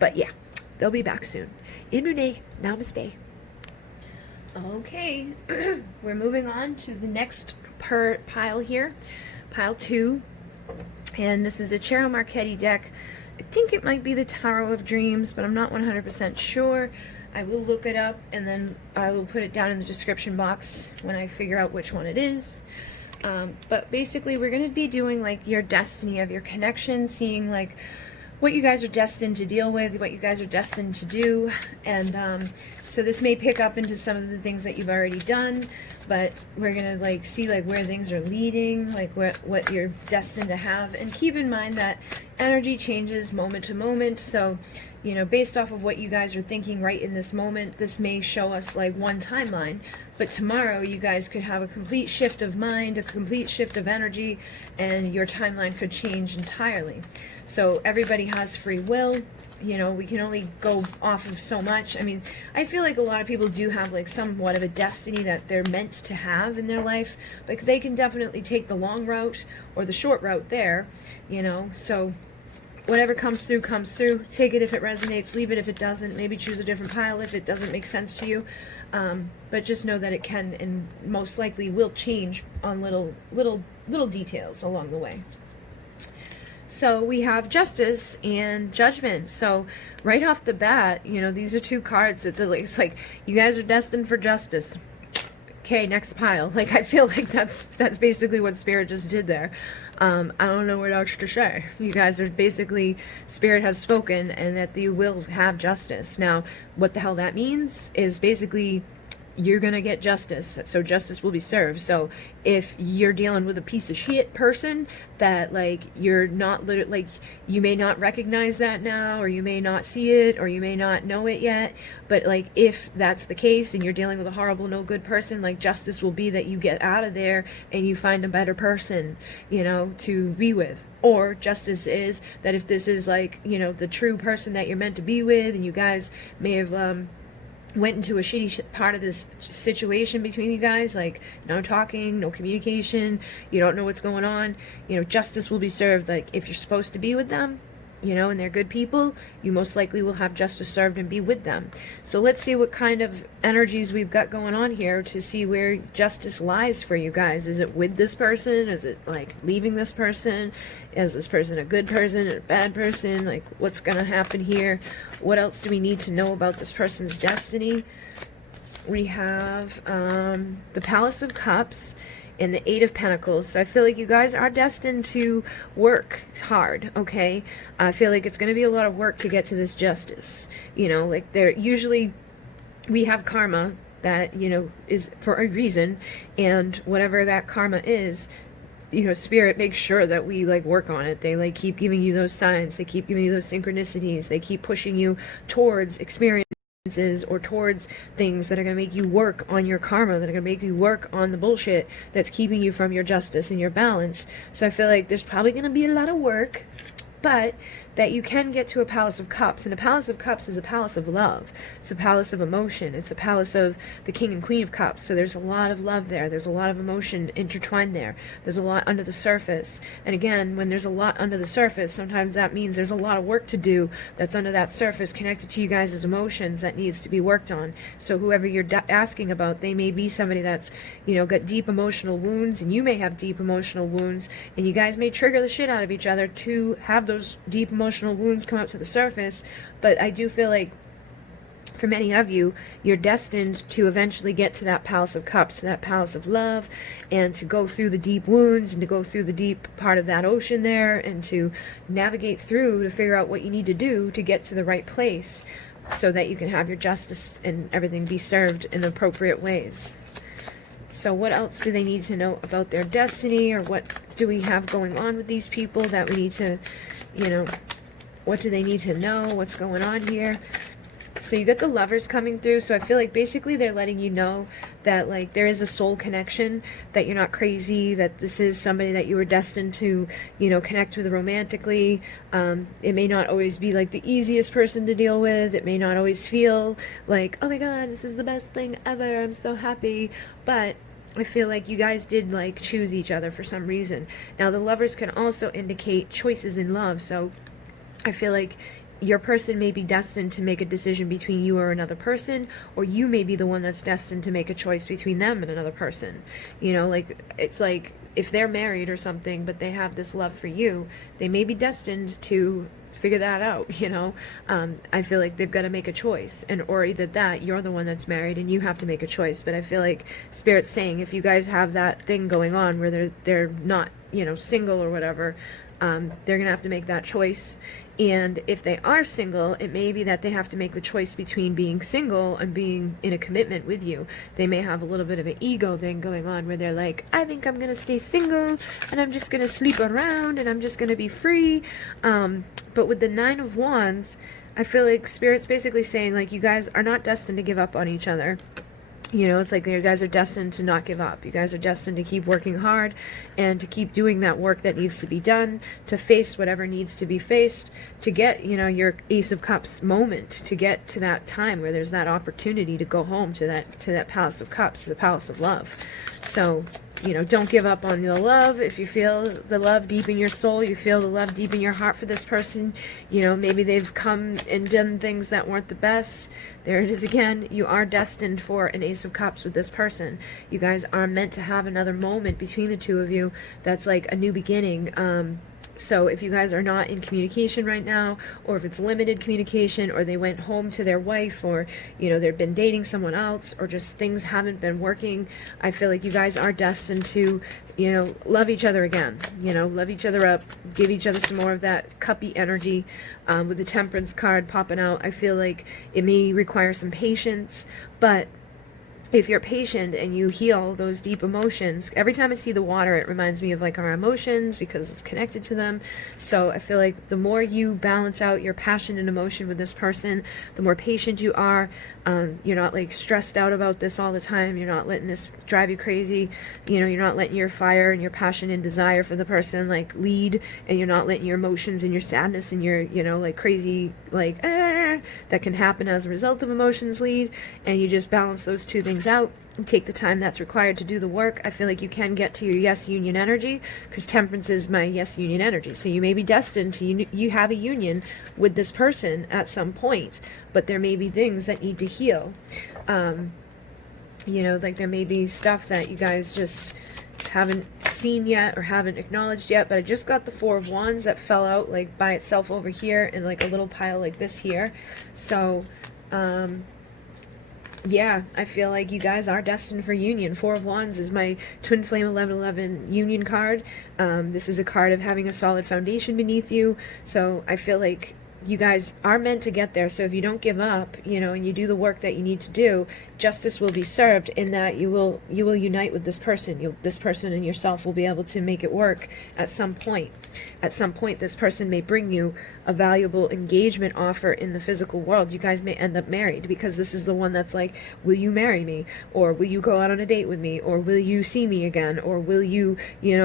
But yeah, they'll be back soon. In Mune, namaste. Okay, we're moving on to the next pile here, pile 2, and this is a Tarot Marchetti deck. I think it might be the Tarot of Dreams, but I'm not 100% sure. I will look it up, and then I will put it down in the description box when I figure out which one it is. But basically, we're going to be doing like your destiny of your connection, seeing like what you guys are destined to deal with, what you guys are destined to do, and so this may pick up into some of the things that you've already done, but we're gonna like see like where things are leading, like what you're destined to have, and keep in mind that energy changes moment to moment. So, you know, based off of what you guys are thinking right in this moment, this may show us like one timeline, but tomorrow you guys could have a complete shift of mind, a complete shift of energy, and your timeline could change entirely. So everybody has free will. You know, we can only go off of so much. I mean, I feel like a lot of people do have like somewhat of a destiny that they're meant to have in their life, but they can definitely take the long route or the short route there, you know. So whatever comes through, comes through. Take it if it resonates, leave it if it doesn't. Maybe choose a different pile if it doesn't make sense to you. But just know that it can and most likely will change on little details along the way. So we have Justice and Judgment. So right off the bat, you know, these are two cards. It's like you guys are destined for justice. Okay, next pile. Like, I feel like that's basically what Spirit just did there. I don't know what else to say. You guys are basically, Spirit has spoken, and that you will have justice. Now, what the hell that means is basically you're gonna get justice, so justice will be served. So if you're dealing with a piece of shit person that like you're not like, you may not recognize that now, or you may not see it, or you may not know it yet, but like if that's the case and you're dealing with a horrible no good person, like justice will be that you get out of there and you find a better person, you know, to be with. Or justice is that if this is like, you know, the true person that you're meant to be with, and you guys may have went into a shitty part of this situation between you guys, like no talking, no communication, you don't know what's going on, you know, justice will be served. Like if you're supposed to be with them, you know, and they're good people, you most likely will have justice served and be with them. So let's see what kind of energies we've got going on here to see where justice lies for you guys. Is it with this person? Is it like leaving this person? Is this person a good person or a bad person? Like what's gonna happen here? What else do we need to know about this person's destiny? We have the Palace of Cups and the Eight of Pentacles. So I feel like you guys are destined to work hard, okay? I feel like it's going to be a lot of work to get to this justice. You know, like there usually we have karma that, you know, is for a reason, and whatever that karma is, you know, Spirit makes sure that we like work on it. They like keep giving you those signs, they keep giving you those synchronicities, they keep pushing you towards experience or towards things that are going to make you work on your karma, that are going to make you work on the bullshit that's keeping you from your justice and your balance. So I feel like there's probably going to be a lot of work, but that you can get to a Palace of Cups. And a Palace of Cups is a palace of love. It's a palace of emotion. It's a palace of the King and Queen of Cups. So there's a lot of love there. There's a lot of emotion intertwined there. There's a lot under the surface. And again, when there's a lot under the surface, sometimes that means there's a lot of work to do that's under that surface connected to you guys' emotions that needs to be worked on. So whoever you're asking about, they may be somebody that's, you know, got deep emotional wounds, and you may have deep emotional wounds, and you guys may trigger the shit out of each other to have those deep emotional wounds come up to the surface. But I do feel like for many of you, you're destined to eventually get to that Palace of Cups, to that Palace of Love, and to go through the deep wounds and to go through the deep part of that ocean there and to navigate through to figure out what you need to do to get to the right place so that you can have your justice and everything be served in appropriate ways. So what else do they need to know about their destiny, or what do we have going on with these people that we need to, what do they need to know? What's going on here? So you got the Lovers coming through. So I feel like basically they're letting you know that like there is a soul connection, that you're not crazy, that this is somebody that you were destined to, connect with romantically. It may not always be like the easiest person to deal with. It may not always feel like, oh my God, this is the best thing ever, I'm so happy. But I feel like you guys did like choose each other for some reason. Now the Lovers can also indicate choices in love. So I feel like your person may be destined to make a decision between you or another person, or you may be the one that's destined to make a choice between them and another person. Like it's like if they're married or something, but they have this love for you, they may be destined to figure that out. I feel like they've got to make a choice, and or either that you're the one that's married and you have to make a choice. But I feel like Spirit's saying if you guys have that thing going on where they're not single or whatever, they're gonna have to make that choice. And if they are single, it may be that they have to make the choice between being single and being in a commitment with you. They may have a little bit of an ego thing going on where they're like, I think I'm going to stay single and I'm just going to sleep around and I'm just going to be free. But with the Nine of Wands, I feel like Spirit's basically saying like you guys are not destined to give up on each other. It's like you guys are destined to not give up. You guys are destined to keep working hard and to keep doing that work that needs to be done, to face whatever needs to be faced, to get, your Ace of Cups moment, to get to that time where there's that opportunity to go home to that Palace of Cups, to the Palace of Love. So, don't give up on the love. If you feel the love deep in your soul, you feel the love deep in your heart for this person, maybe they've come and done things that weren't the best. There it is again. You are destined for an Ace of Cups with this person. You guys are meant to have another moment between the two of you that's like a new beginning. So if you guys are not in communication right now, or if it's limited communication, or they went home to their wife, or, they've been dating someone else, or just things haven't been working, I feel like you guys are destined to, love each other again, love each other up, give each other some more of that cuppy energy. With the Temperance card popping out, I feel like it may require some patience, but if you're patient and you heal those deep emotions, every time I see the water, it reminds me of like our emotions because it's connected to them. So I feel like the more you balance out your passion and emotion with this person, the more patient you are. You're not like stressed out about this all the time. You're not letting this drive you crazy. You're not letting your fire and your passion and desire for the person like lead, and you're not letting your emotions and your sadness and your, like crazy, like, that can happen as a result of emotions lead, and you just balance those two things out and take the time that's required to do the work. I feel like you can get to your yes union energy, because Temperance is my yes union energy. So you may be destined to you have a union with this person at some point, but there may be things that need to heal. Like there may be stuff that you guys just haven't seen yet or haven't acknowledged yet. But I just got the Four of Wands that fell out like by itself over here in like a little pile like this here. So yeah, I feel like you guys are destined for union. Four of Wands is my Twin Flame 1111 union card. This is a card of having a solid foundation beneath you. So I feel like you guys are meant to get there. So if you don't give up, and you do the work that you need to do, justice will be served in that you will unite with this person. This person and yourself will be able to make it work at some point. At some point, this person may bring you a valuable engagement offer in the physical world. You guys may end up married, because this is the one that's like, will you marry me? Or will you go out on a date with me? Or will you see me again? Or will you,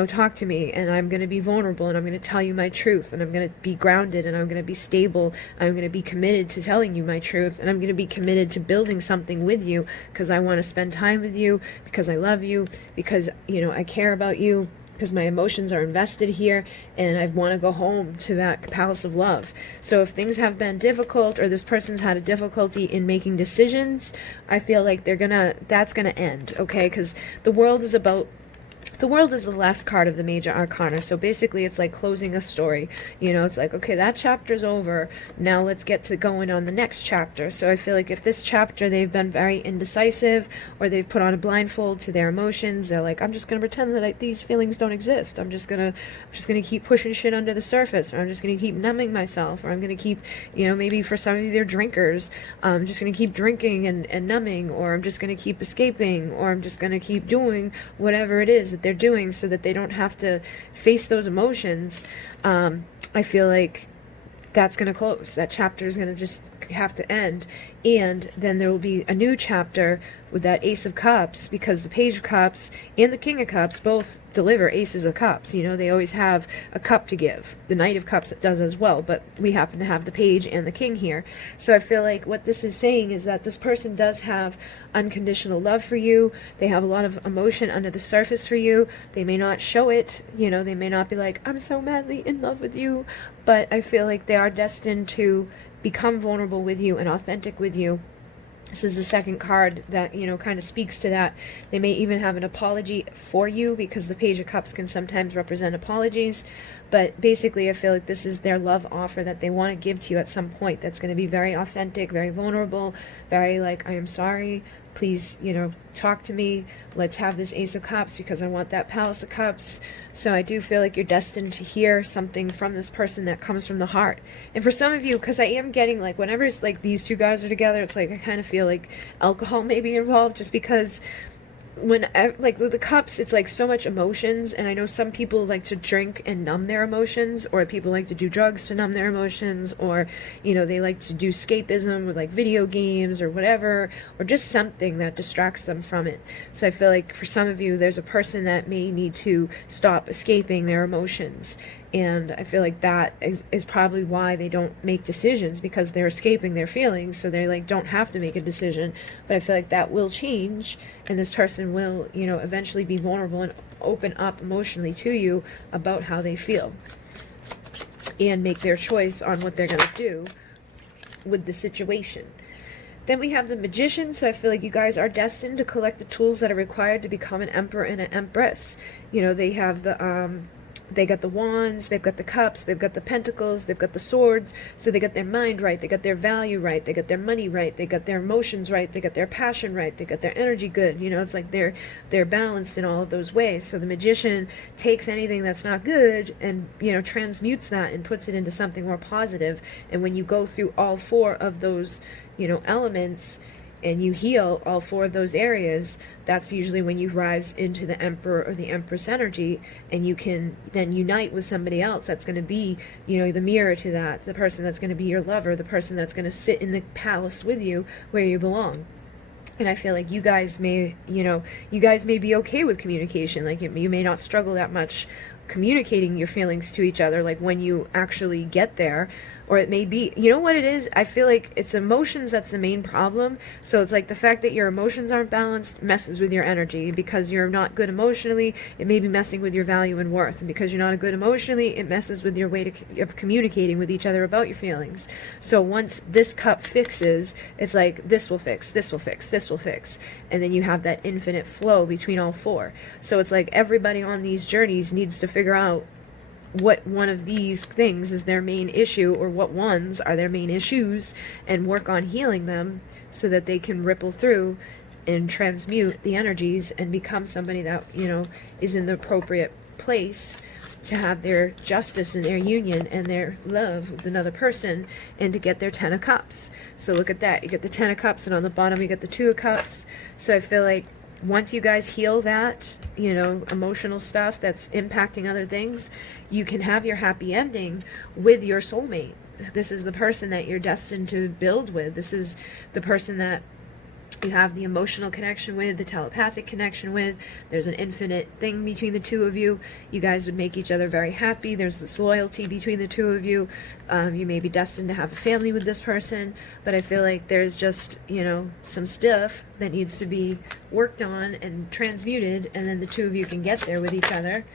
talk to me? And I'm going to be vulnerable, and I'm going to tell you my truth, and I'm going to be grounded, and I'm going to be stable. I'm going to be committed to telling you my truth, and I'm going to be committed to building something with you, because I want to spend time with you, because I love you, because, I care about you, because my emotions are invested here, and I want to go home to that Palace of Love. So if things have been difficult, or this person's had a difficulty in making decisions, I feel like that's gonna end, okay? Because the world is about the world is the last card of the major arcana, so basically it's like closing a story. You know, it's like, okay, that chapter's over, now let's get to going on the next chapter. So I feel like if this chapter they've been very indecisive, or they've put on a blindfold to their emotions, they're like, I'm just gonna pretend that these feelings don't exist. I'm just gonna keep pushing shit under the surface, or I'm just gonna keep numbing myself, or I'm gonna keep, you know, maybe for some of you they're drinkers, I'm just gonna keep drinking and numbing, or I'm just gonna keep escaping, or I'm just gonna keep doing whatever it is that they're doing so that they don't have to face those emotions. I feel like that's going to close. That chapter is going to just have to end. And then there will be a new chapter with that Ace of Cups, because the Page of Cups and the King of Cups both deliver Aces of Cups. You know, they always have a cup to give. The Knight of Cups does as well, but we happen to have the Page and the King here. So I feel like what this is saying is that this person does have unconditional love for you. They have a lot of emotion under the surface for you. They may not show it, you know, they may not be like, I'm so madly in love with you, but I feel like they are destined to become vulnerable with you and authentic with you. This is the second card that, you know, kind of speaks to that. They may even have an apology for you, because the Page of Cups can sometimes represent apologies. But basically, I feel like this is their love offer that they want to give to you at some point. That's going to be very authentic, very vulnerable, very like, I am sorry, please, you know, talk to me. Let's have this Ace of Cups because I want that Palace of Cups. So I do feel like you're destined to hear something from this person that comes from the heart. And for some of you, because I am getting like, whenever it's like these two guys are together, it's like I kind of feel like alcohol may be involved, just because when like the cups, it's like so much emotions, and I know some people like to drink and numb their emotions, or people like to do drugs to numb their emotions, or, you know, they like to do escapism with like video games or whatever, or just something that distracts them from it. So I feel like for some of you, there's a person that may need to stop escaping their emotions. And I feel like that is probably why they don't make decisions, because they're escaping their feelings, so they like don't have to make a decision. But I feel like that will change, and this person will, you know, eventually be vulnerable and open up emotionally to you about how they feel, and make their choice on what they're going to do with the situation. Then we have the Magician, so I feel like you guys are destined to collect the tools that are required to become an emperor and an empress. You know, they have the they got the wands, they've got the cups, they've got the pentacles, they've got the swords. So they got their mind right, they got their value right, they got their money right, they got their emotions right, they got their passion right, they got their energy good. You know, it's like they're balanced in all of those ways. So the Magician takes anything that's not good and, you know, transmutes that and puts it into something more positive. And when you go through all four of those, you know, elements, and you heal all four of those areas, that's usually when you rise into the Emperor or the Empress energy, and you can then unite with somebody else that's going to be, you know, the mirror to that, the person that's going to be your lover, the person that's going to sit in the palace with you where you belong. And I feel like you guys may, you know, you guys may be okay with communication. Like you may not struggle that much communicating your feelings to each other, like when you actually get there. Or it may be, you know what it is? I feel like it's emotions that's the main problem. So it's like the fact that your emotions aren't balanced messes with your energy. Because you're not good emotionally, it may be messing with your value and worth. And because you're not good emotionally, it messes with your way of communicating with each other about your feelings. So once this cup fixes, it's like this will fix, this will fix, this will fix. And then you have that infinite flow between all four. So it's like everybody on these journeys needs to figure out what one of these things is their main issue, or what ones are their main issues, and work on healing them so that they can ripple through and transmute the energies and become somebody that, you know, is in the appropriate place to have their justice and their union and their love with another person, and to get their 10 of Cups. So look at that. You get the 10 of Cups, and on the bottom you get the 2 of Cups. So I feel like once you guys heal that, you know, emotional stuff that's impacting other things, you can have your happy ending with your soulmate. This is the person that you're destined to build with. This is the person that you have the emotional connection with, the telepathic connection with. There's an infinite thing between the two of you. You guys would make each other very happy. There's this loyalty between the two of you. You may be destined to have a family with this person, but I feel like there's just, you know, some stuff that needs to be worked on and transmuted, and then the two of you can get there with each other.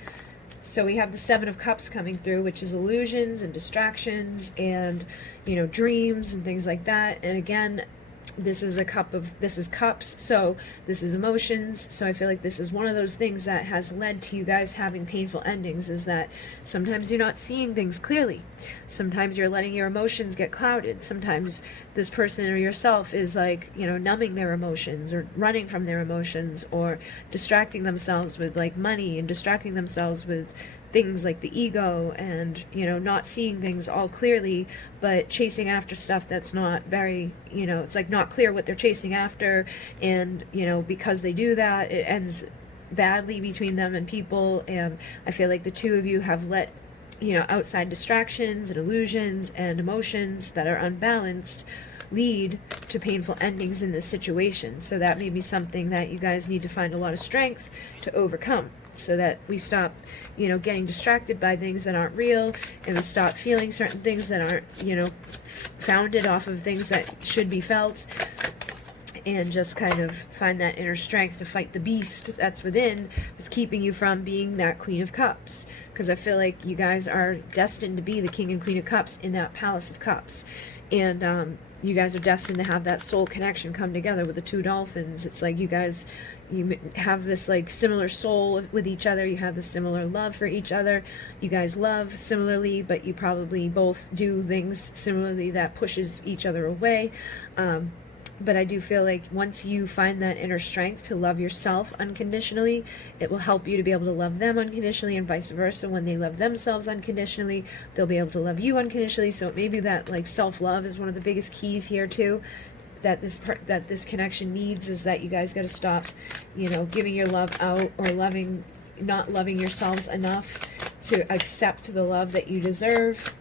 So we have the 7 of Cups coming through, which is illusions and distractions and, you know, dreams and things like that. And again, this is cups, so this is emotions. So I feel like this is one of those things that has led to you guys having painful endings, is that sometimes you're not seeing things clearly. Sometimes you're letting your emotions get clouded. Sometimes this person or yourself is like, you know, numbing their emotions or running from their emotions, or distracting themselves with like money, and distracting themselves with things like the ego, and, you know, not seeing things all clearly, but chasing after stuff that's not very, you know, it's like not clear what they're chasing after. And, you know, because they do that, it ends badly between them and people. And I feel like the two of you have let, you know, outside distractions and illusions and emotions that are unbalanced lead to painful endings in this situation. So that may be something that you guys need to find a lot of strength to overcome, so that we stop, you know, getting distracted by things that aren't real, and we stop feeling certain things that aren't, you know, founded off of things that should be felt, and just kind of find that inner strength to fight the beast that's within, is keeping you from being that Queen of Cups. Because I feel like you guys are destined to be the King and Queen of Cups in that Palace of Cups. And you guys are destined to have that soul connection come together with the two dolphins. It's like you guys, you have this like similar soul with each other. You have this similar love for each other. You guys love similarly, but you probably both do things similarly that pushes each other away. But I do feel like once you find that inner strength to love yourself unconditionally, it will help you to be able to love them unconditionally, and vice versa. When they love themselves unconditionally, they'll be able to love you unconditionally. So it may be that like self-love is one of the biggest keys here too, that this connection needs, is that you guys got to stop, you know, giving your love out, or not loving yourselves enough to accept the love that you deserve.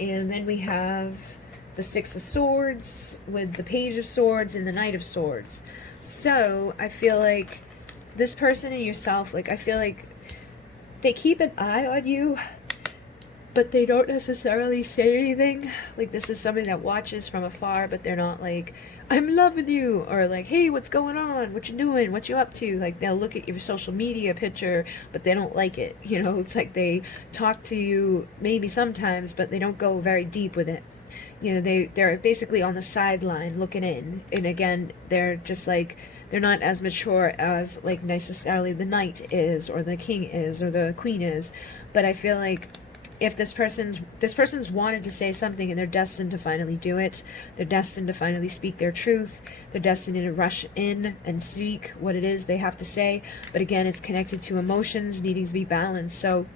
And then we have the Six of Swords with the Page of Swords and the Knight of Swords. So I feel like this person and yourself, like I feel like they keep an eye on you, but they don't necessarily say anything. Like this is somebody that watches from afar, but they're not like, I'm loving you, or like, hey, what's going on? What you doing? What you up to? Like they'll look at your social media picture, but they don't like it. You know, it's like they talk to you maybe sometimes, but they don't go very deep with it. You know, they're basically on the sideline looking in. And again, they're just like, they're not as mature as like necessarily the knight is, or the king is, or the queen is. But I feel like if this person's wanted to say something, and they're destined to finally do it. They're destined to finally speak their truth. They're destined to rush in and speak what it is they have to say. But again, it's connected to emotions needing to be balanced. So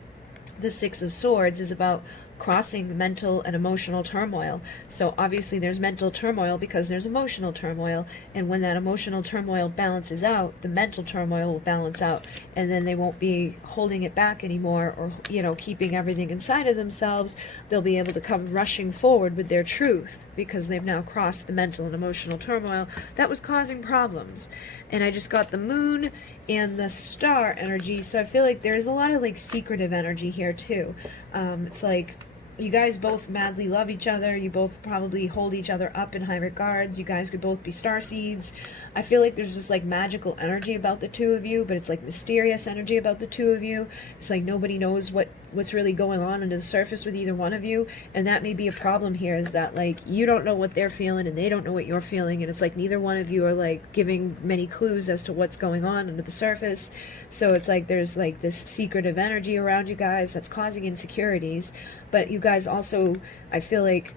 the Six of Swords is about crossing mental and emotional turmoil. So obviously there's mental turmoil because there's emotional turmoil, and when that emotional turmoil balances out, the mental turmoil will balance out, and then they won't be holding it back anymore, or, you know, keeping everything inside of themselves. They'll be able to come rushing forward with their truth, because they've now crossed the mental and emotional turmoil that was causing problems. And I just got the Moon and the Star energy, so I feel like there's a lot of like secretive energy here too. It's like you guys both madly love each other. You both probably hold each other up in high regards. You guys could both be starseeds. I feel like there's just like magical energy about the two of you, but it's like mysterious energy about the two of you. It's like nobody knows what's really going on under the surface with either one of you, and that may be a problem here, is that like you don't know what they're feeling and they don't know what you're feeling, and it's like neither one of you are like giving many clues as to what's going on under the surface. So it's like there's like this secretive energy around you guys that's causing insecurities. But you guys also, I feel like,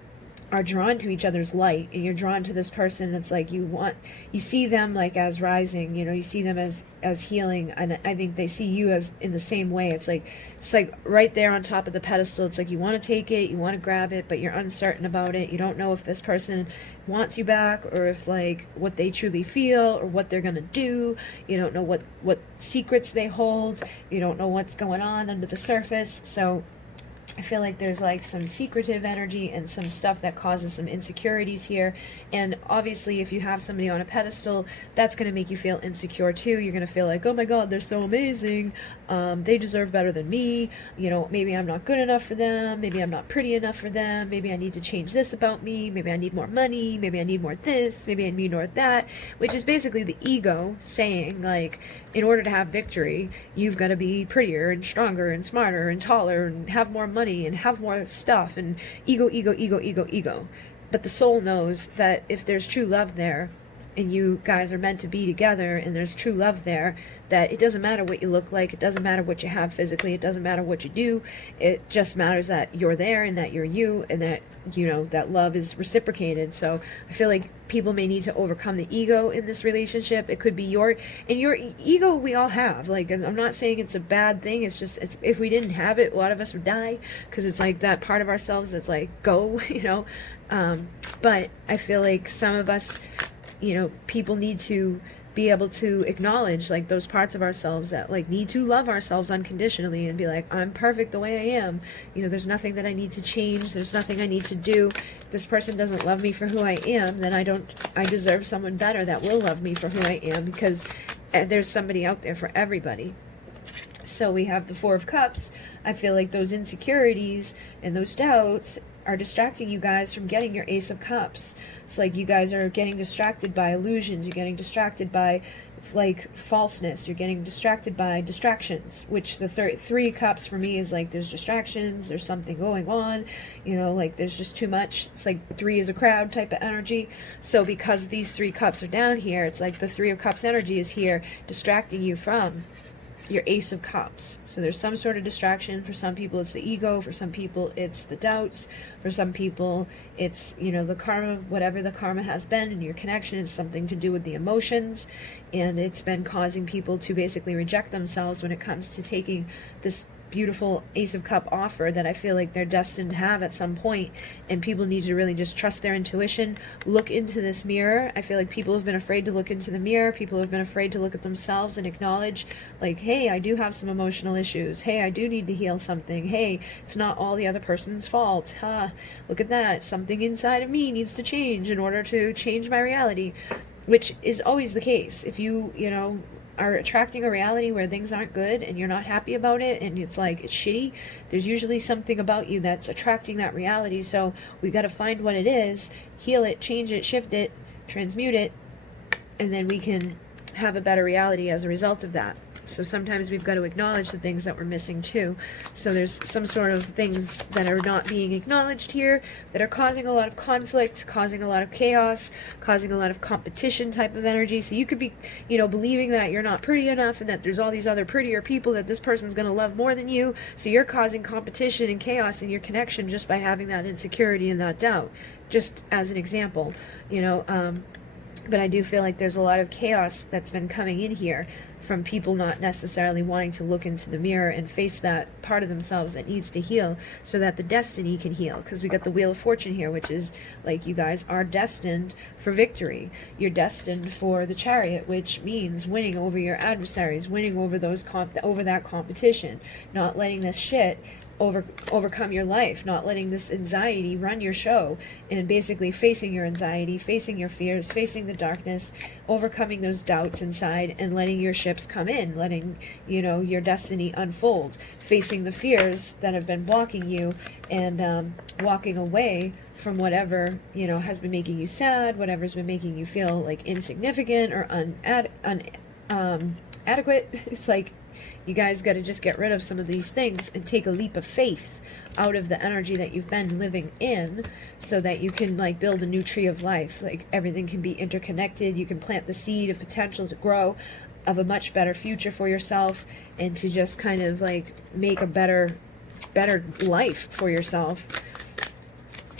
are drawn to each other's light, and you're drawn to this person. It's like you see them like as rising, you know, you see them as healing, and I think they see you as in the same way. It's like right there on top of the pedestal. It's like you want to take it, you want to grab it, but you're uncertain about it. You don't know if this person wants you back, or if like what they truly feel, or what they're gonna do. You don't know what secrets they hold. You don't know what's going on under the surface. So I feel like there's like some secretive energy and some stuff that causes some insecurities here. And obviously if you have somebody on a pedestal, that's going to make you feel insecure too. You're going to feel like, oh my God, they're so amazing. They deserve better than me. You know, maybe I'm not good enough for them. Maybe I'm not pretty enough for them. Maybe I need to change this about me. Maybe I need more money. Maybe I need more this. Maybe I need more that, which is basically the ego saying like, in order to have victory, you've got to be prettier and stronger and smarter and taller and have more money and have more stuff, and ego. but the soul knows that if there's true love there, and you guys are meant to be together, and there's true love there, that it doesn't matter what you look like, it doesn't matter what you have physically, it doesn't matter what you do, it just matters that you're there and that you're you, and that, you know, that love is reciprocated. So I feel like people may need to overcome the ego in this relationship. It could be your ego we all have. Like, I'm not saying it's a bad thing, it's just, if we didn't have it, a lot of us would die, because it's like that part of ourselves that's like, go, you know. But I feel like some of us, you know, people need to be able to acknowledge like those parts of ourselves that like need to love ourselves unconditionally and be like, I'm perfect the way I am. You know, there's nothing that I need to change. There's nothing I need to do. If this person doesn't love me for who I am, then I deserve someone better that will love me for who I am, because there's somebody out there for everybody. So we have the Four of Cups. I feel like those insecurities and those doubts are distracting you guys from getting your Ace of Cups. It's like you guys are getting distracted by illusions, you're getting distracted by like falseness, you're getting distracted by distractions, which the Three Cups for me is like there's distractions, there's something going on, you know, like there's just too much. It's like three is a crowd type of energy. So because these Three Cups are down here, it's like the Three of Cups energy is here distracting you from your Ace of Cups. So there's some sort of distraction. For some people it's the ego, for some people it's the doubts, for some people it's, you know, the karma, whatever the karma has been in your connection is something to do with the emotions, and it's been causing people to basically reject themselves when it comes to taking this beautiful Ace of Cup offer that I feel like they're destined to have at some point. And people need to really just trust their intuition, look into this mirror. I feel like people have been afraid to look into the mirror, people have been afraid to look at themselves and acknowledge like, hey, I do have some emotional issues, hey, I do need to heal something, hey, it's not all the other person's fault, look at that, something inside of me needs to change in order to change my reality, which is always the case. If you know, are attracting a reality where things aren't good and you're not happy about it and it's like it's shitty, there's usually something about you that's attracting that reality. So we got to find what it is, heal it, change it, shift it, transmute it, and then we can have a better reality as a result of that. So sometimes we've got to acknowledge the things that we're missing too. So there's some sort of things that are not being acknowledged here that are causing a lot of conflict, causing a lot of chaos, causing a lot of competition type of energy. So you could be, you know, believing that you're not pretty enough and that there's all these other prettier people that this person's going to love more than you. So you're causing competition and chaos in your connection just by having that insecurity and that doubt, just as an example, you know. But I do feel like there's a lot of chaos that's been coming in here from people not necessarily wanting to look into the mirror and face that part of themselves that needs to heal so that the destiny can heal. Because we got the Wheel of Fortune here, which is like you guys are destined for victory. You're destined for the Chariot, which means winning over your adversaries, winning over those over that competition, not letting this shit overcome your life, not letting this anxiety run your show, and basically facing your anxiety, facing your fears, facing the darkness, overcoming those doubts inside, and letting your ships come in, letting, you know, your destiny unfold, facing the fears that have been blocking you, and walking away from whatever, you know, has been making you sad, whatever's been making you feel like insignificant or adequate. It's like you guys got to just get rid of some of these things and take a leap of faith out of the energy that you've been living in, so that you can like build a new tree of life. Like everything can be interconnected. You can plant the seed of potential to grow of a much better future for yourself, and to just kind of like make a better life for yourself.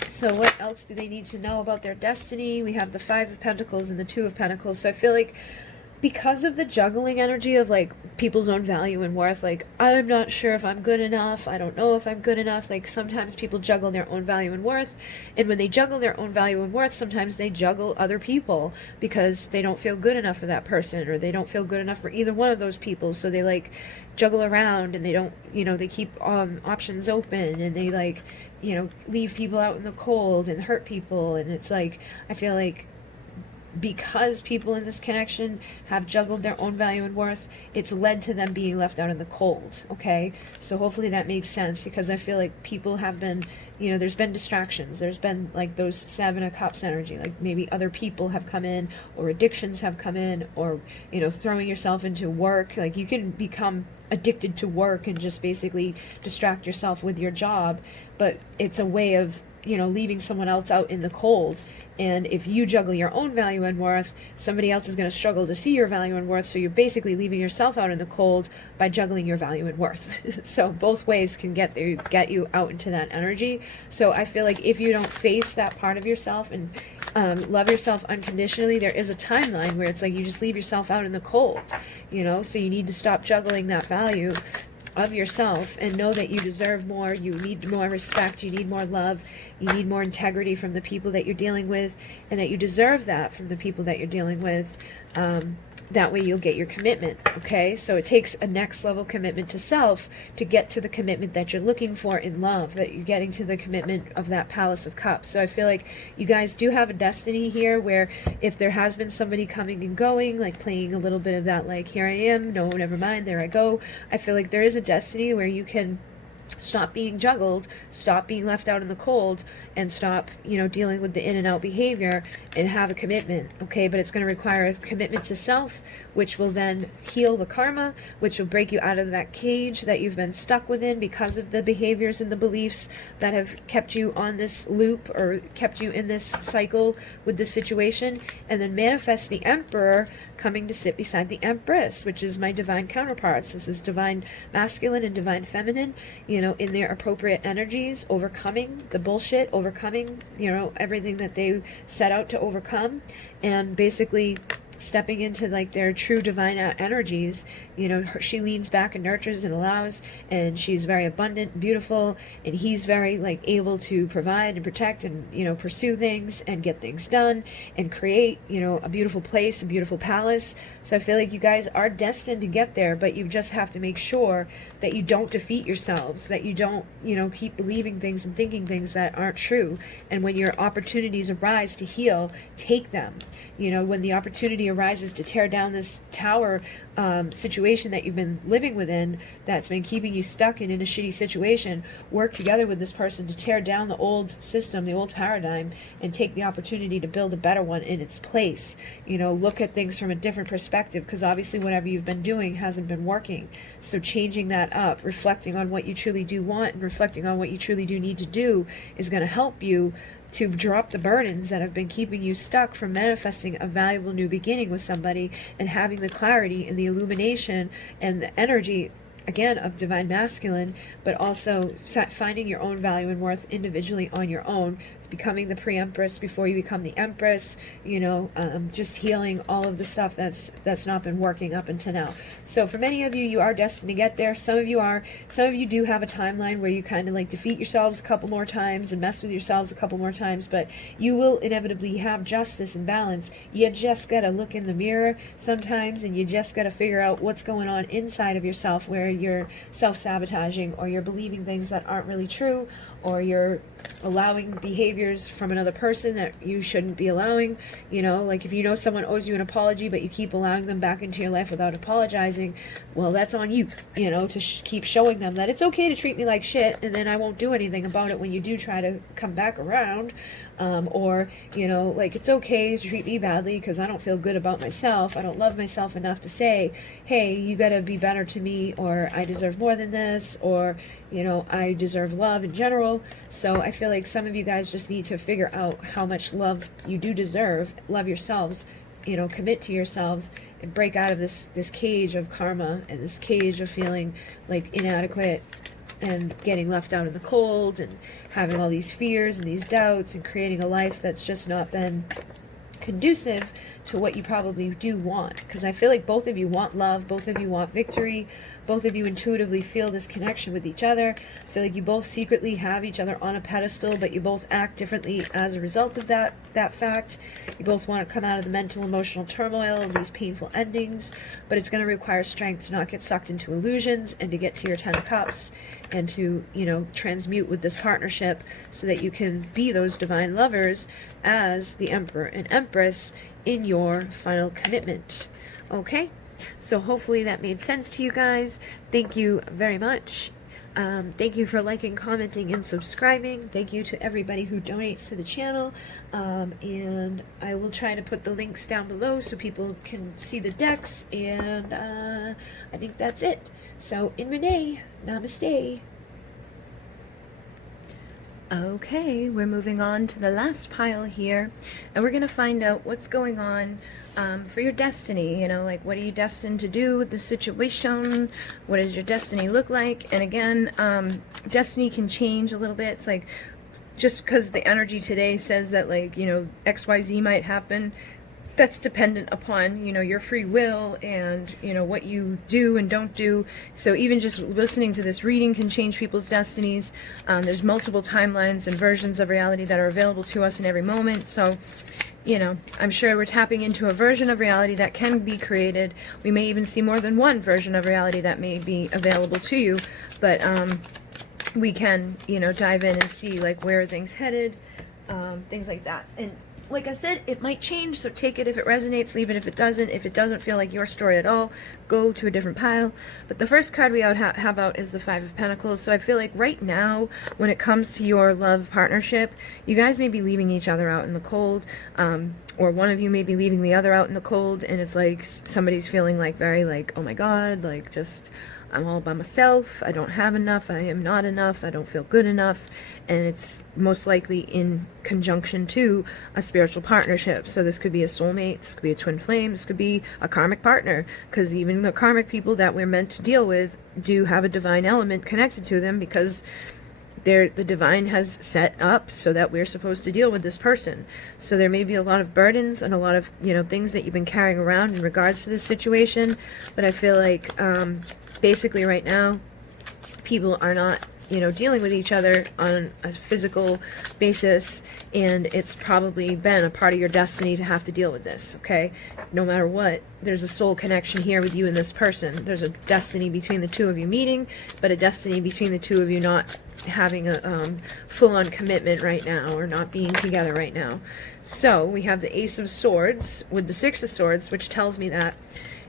So what else do they need to know about their destiny? We have the Five of Pentacles and the Two of Pentacles. So I feel like because of the juggling energy of like people's own value and worth, like I'm not sure if I'm good enough, I don't know if I'm good enough, like sometimes people juggle their own value and worth, and when they juggle their own value and worth, sometimes they juggle other people because they don't feel good enough for that person, or they don't feel good enough for either one of those people, so they like juggle around, and they don't, you know, they keep options open, and they like, you know, leave people out in the cold and hurt people. And it's like, I feel like because people in this connection have juggled their own value and worth, it's led to them being left out in the cold, okay? So hopefully that makes sense, because I feel like people have been, you know, there's been distractions. There's been like those Seven of Cups energy, like maybe other people have come in, or addictions have come in, or, you know, throwing yourself into work. Like you can become addicted to work and just basically distract yourself with your job, but it's a way of you know, leaving someone else out in the cold. And if you juggle your own value and worth, somebody else is going to struggle to see your value and worth. So you're basically leaving yourself out in the cold by juggling your value and worth. So both ways can get you out into that energy. So I feel like if you don't face that part of yourself and love yourself unconditionally, there is a timeline where it's like you just leave yourself out in the cold, you know. So you need to stop juggling that value of yourself and know that you deserve more. You need more respect, you need more love, you need more integrity from the people that you're dealing with, and that you deserve that from the people that you're dealing with. That way you'll get your commitment, okay? So it takes a next level commitment to self to get to the commitment that you're looking for in love, that you're getting to the commitment of that Palace of Cups. So I feel like you guys do have a destiny here where if there has been somebody coming and going, like playing a little bit of that, like, here I am, no, never mind, there I go. I feel like there is a destiny where you can stop being juggled, stop being left out in the cold, and stop, you know, dealing with the in and out behavior and have a commitment, okay? But it's going to require a commitment to self, which will then heal the karma, which will break you out of that cage that you've been stuck within because of the behaviors and the beliefs that have kept you on this loop or kept you in this cycle with this situation, and then manifest the Emperor coming to sit beside the Empress, which is my divine counterparts. This is divine masculine and divine feminine, you know, in their appropriate energies, overcoming the bullshit, overcoming, you know, everything that they set out to overcome, and basically stepping into like their true divine energies. You know, she leans back and nurtures and allows, and she's very abundant and beautiful, and he's very like able to provide and protect and, you know, pursue things and get things done and create, you know, a beautiful place, a beautiful palace. So I feel like you guys are destined to get there, but you just have to make sure that you don't defeat yourselves, that you don't, you know, keep believing things and thinking things that aren't true. And when your opportunities arise to heal, take them. You know, when the opportunity arises to tear down this tower situation that you've been living within, that's been keeping you stuck in a shitty situation, work together with this person to tear down the old system, the old paradigm, and take the opportunity to build a better one in its place. You know, look at things from a different perspective, because obviously whatever you've been doing hasn't been working. So changing that up, reflecting on what you truly do want and reflecting on what you truly do need to do is going to help you to drop the burdens that have been keeping you stuck from manifesting a valuable new beginning with somebody and having the clarity and the illumination and the energy, again, of divine masculine, but also finding your own value and worth individually on your own, becoming the pre-empress before you become the empress, you know, just healing all of the stuff that's not been working up until now. So for many of you, you are destined to get there. Some of you do have a timeline where you kind of like defeat yourselves a couple more times and mess with yourselves a couple more times, but you will inevitably have justice and balance. You just gotta look in the mirror sometimes, and you just gotta figure out what's going on inside of yourself, where you're self-sabotaging or you're believing things that aren't really true, or you're allowing behaviors from another person that you shouldn't be allowing. You know, like if you know someone owes you an apology, but you keep allowing them back into your life without apologizing, well, that's on you, you know, to keep showing them that it's okay to treat me like shit, and then I won't do anything about it when you do try to come back around. Or, you know, like it's okay to treat me badly because I don't feel good about myself. I don't love myself enough to say, hey, you gotta be better to me, or I deserve more than this, or, you know, I deserve love in general. So I feel like some of you guys just need to figure out how much love you do deserve, love yourselves, you know, commit to yourselves, and break out of this cage of karma and this cage of feeling like inadequate and getting left out in the cold and having all these fears and these doubts and creating a life that's just not been conducive to what you probably do want. Because I feel like both of you want love, both of you want victory, both of you intuitively feel this connection with each other. I feel like you both secretly have each other on a pedestal, but you both act differently as a result of that fact. You both want to come out of the mental, emotional turmoil and these painful endings, but it's going to require strength to not get sucked into illusions and to get to your 10 of Cups and to, you know, transmute with this partnership so that you can be those divine lovers as the Emperor and Empress in your final commitment. Okay? So hopefully that made sense to you guys. Thank you very much. Thank you for liking, commenting, and subscribing. Thank you to everybody who donates to the channel. And I will try to put the links down below so people can see the decks. And I think that's it. So, in Renee, namaste. Okay, we're moving on to the last pile here, and we're going to find out what's going on for your destiny. You know, like, what are you destined to do with the situation? What does your destiny look like? And again, destiny can change a little bit. It's like, just because the energy today says that, like, you know, XYZ might happen, that's dependent upon, you know, your free will and, you know, what you do and don't do. So even just listening to this reading can change people's destinies. There's multiple timelines and versions of reality that are available to us in every moment. So, you know, I'm sure we're tapping into a version of reality that can be created. We may even see more than one version of reality that may be available to you. But we can, you know, dive in and see, like, where are things headed, things like that. And like I said, it might change, so take it if it resonates, leave it if it doesn't. If it doesn't feel like your story at all, go to a different pile. But the first card we have out is the Five of Pentacles. So I feel like right now, when it comes to your love partnership, you guys may be leaving each other out in the cold, or one of you may be leaving the other out in the cold, and it's like somebody's feeling like very like, oh my god, like, just, I'm all by myself, I don't have enough, I am not enough, I don't feel good enough. And it's most likely in conjunction to a spiritual partnership. So this could be a soulmate, this could be a twin flame, this could be a karmic partner, because even the karmic people that we're meant to deal with do have a divine element connected to them, because the divine has set up so that we're supposed to deal with this person. So there may be a lot of burdens and a lot of, you know, things that you've been carrying around in regards to this situation. But I feel like basically right now, people are not, you know, dealing with each other on a physical basis, and it's probably been a part of your destiny to have to deal with this, okay? No matter what, there's a soul connection here with you and this person. There's a destiny between the two of you meeting, but a destiny between the two of you not having a full-on commitment right now, or not being together right now. So we have the Ace of Swords with the Six of Swords, which tells me that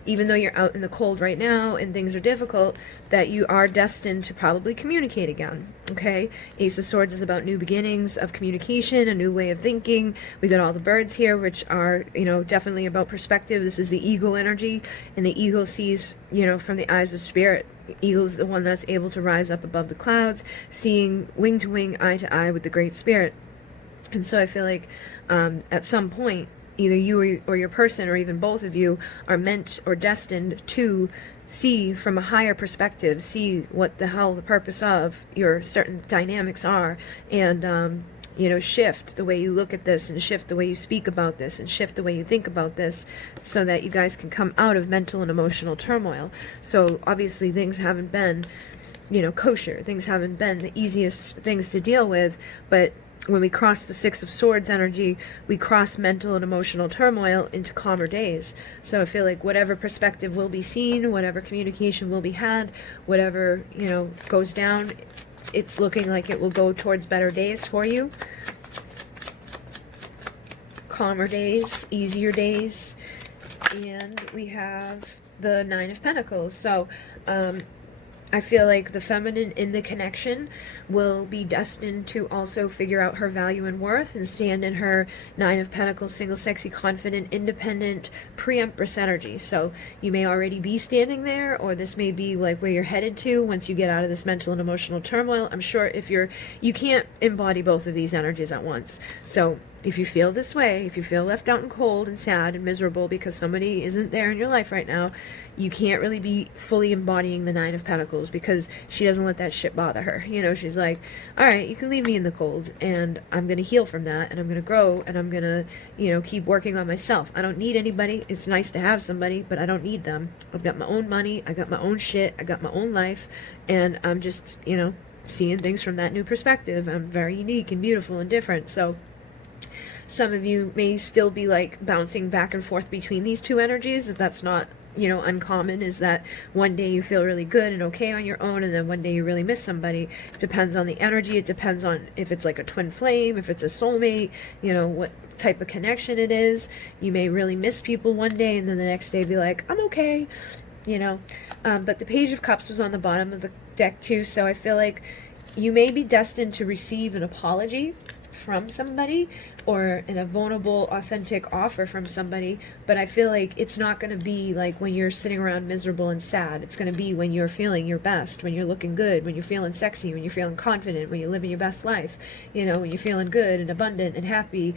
even though you're out in the cold right now and things are difficult, that you are destined to probably communicate again, okay? Ace of Swords is about new beginnings of communication, a new way of thinking. We got all the birds here, which are, you know, definitely about perspective. This is the eagle energy, and the eagle sees, you know, from the eyes of spirit. The eagle's the one that's able to rise up above the clouds, seeing wing to wing, eye to eye with the Great Spirit. And so I feel like at some point, either you or your person, or even both of you, are meant or destined to see from a higher perspective, see what the hell the purpose of your certain dynamics are, and you know, shift the way you look at this, and shift the way you speak about this, and shift the way you think about this, so that you guys can come out of mental and emotional turmoil. So obviously things haven't been, you know, kosher. Things haven't been the easiest things to deal with, but when we cross the Six of Swords energy, we cross mental and emotional turmoil into calmer days. So I feel like whatever perspective will be seen, whatever communication will be had, whatever, you know, goes down, it's looking like it will go towards better days for you. Calmer days, easier days. And we have the Nine of Pentacles. So, I feel like the feminine in the connection will be destined to also figure out her value and worth, and stand in her Nine of Pentacles, single, sexy, confident, independent, pre-empress energy. So you may already be standing there, or this may be like where you're headed to once you get out of this mental and emotional turmoil. I'm sure if you can't embody both of these energies at once. So if you feel this way, if you feel left out and cold and sad and miserable because somebody isn't there in your life right now, you can't really be fully embodying the Nine of Pentacles, because she doesn't let that shit bother her. You know, she's like, all right, you can leave me in the cold, and I'm going to heal from that, and I'm going to grow, and I'm going to, you know, keep working on myself. I don't need anybody. It's nice to have somebody, but I don't need them. I've got my own money. I got my own shit. I got my own life, and I'm just, you know, seeing things from that new perspective. I'm very unique and beautiful and different. So some of you may still be like bouncing back and forth between these two energies. If that's not, you know, uncommon, is that one day you feel really good and okay on your own, and then one day you really miss somebody. It depends on the energy. It depends on if it's like a twin flame, if it's a soulmate, you know, what type of connection it is. You may really miss people one day, and then the next day be like, I'm okay, you know. But the Page of Cups was on the bottom of the deck too, so I feel like you may be destined to receive an apology from somebody, or in a vulnerable, authentic offer from somebody. But I feel like it's not going to be like when you're sitting around miserable and sad. It's going to be when you're feeling your best, when you're looking good, when you're feeling sexy, when you're feeling confident, when you're living your best life, you know, when you're feeling good and abundant and happy.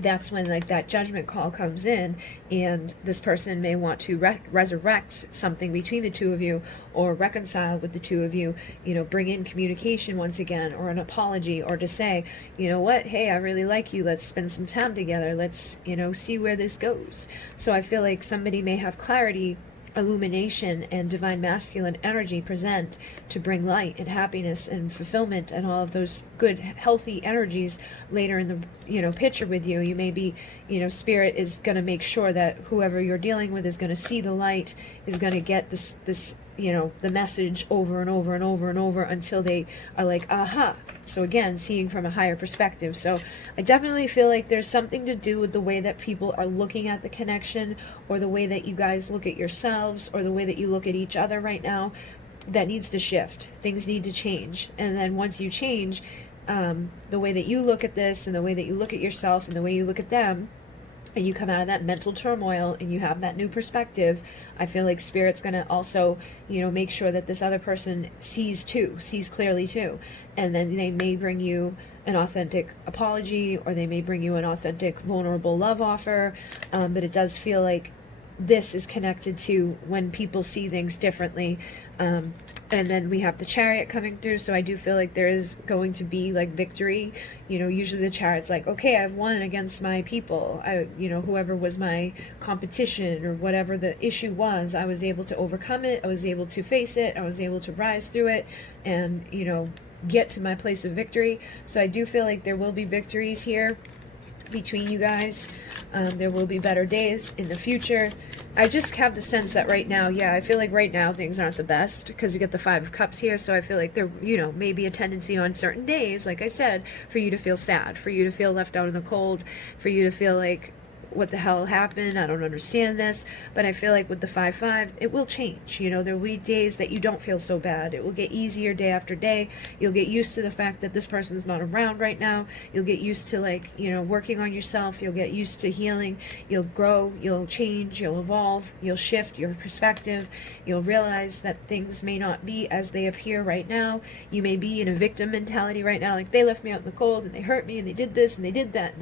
That's when like that judgment call comes in, and this person may want to resurrect something between the two of you, or reconcile with the two of you, you know, bring in communication once again, or an apology, or to say, you know what, hey, I really like you, let's spend some time together, let's, you know, see where this goes. So I feel like somebody may have clarity, illumination, and divine masculine energy present to bring light and happiness and fulfillment and all of those good healthy energies later in the, you know, picture with you. You may be, you know, spirit is going to make sure that whoever you're dealing with is going to see the light, is going to get this you know, the message over and over and over and over until they are like, aha. So again, seeing from a higher perspective. So I definitely feel like there's something to do with the way that people are looking at the connection, or the way that you guys look at yourselves, or the way that you look at each other right now, that needs to shift. Things need to change. And then once you change, the way that you look at this, and the way that you look at yourself, and the way you look at them, and you come out of that mental turmoil and you have that new perspective, I feel like Spirit's going to also, you know, make sure that this other person sees clearly too. And then they may bring you an authentic apology, or they may bring you an authentic vulnerable love offer. But it does feel like this is connected to when people see things differently. And then we have the Chariot coming through, so I do feel like there is going to be like victory. You know, usually the Chariot's like, okay, I've won against my people. You know, whoever was my competition or whatever the issue was, I was able to overcome it. I was able to face it. I was able to rise through it, and, you know, get to my place of victory. So I do feel like there will be victories here between you guys. There will be better days in the future. I just have the sense that right now, yeah, I feel like right now things aren't the best, because you get the Five of Cups here. So I feel like there, you know, may be a tendency on certain days, like I said, for you to feel sad, for you to feel left out in the cold, for you to feel like, what the hell happened? I don't understand this. But I feel like with the 5-5, it will change. You know, there will be days that you don't feel so bad. It will get easier day after day. You'll get used to the fact that this person's not around right now. You'll get used to, like, you know, working on yourself. You'll get used to healing. You'll grow. You'll change. You'll evolve. You'll shift your perspective. You'll realize that things may not be as they appear right now. You may be in a victim mentality right now, like, they left me out in the cold, and they hurt me, and they did this, and they did that.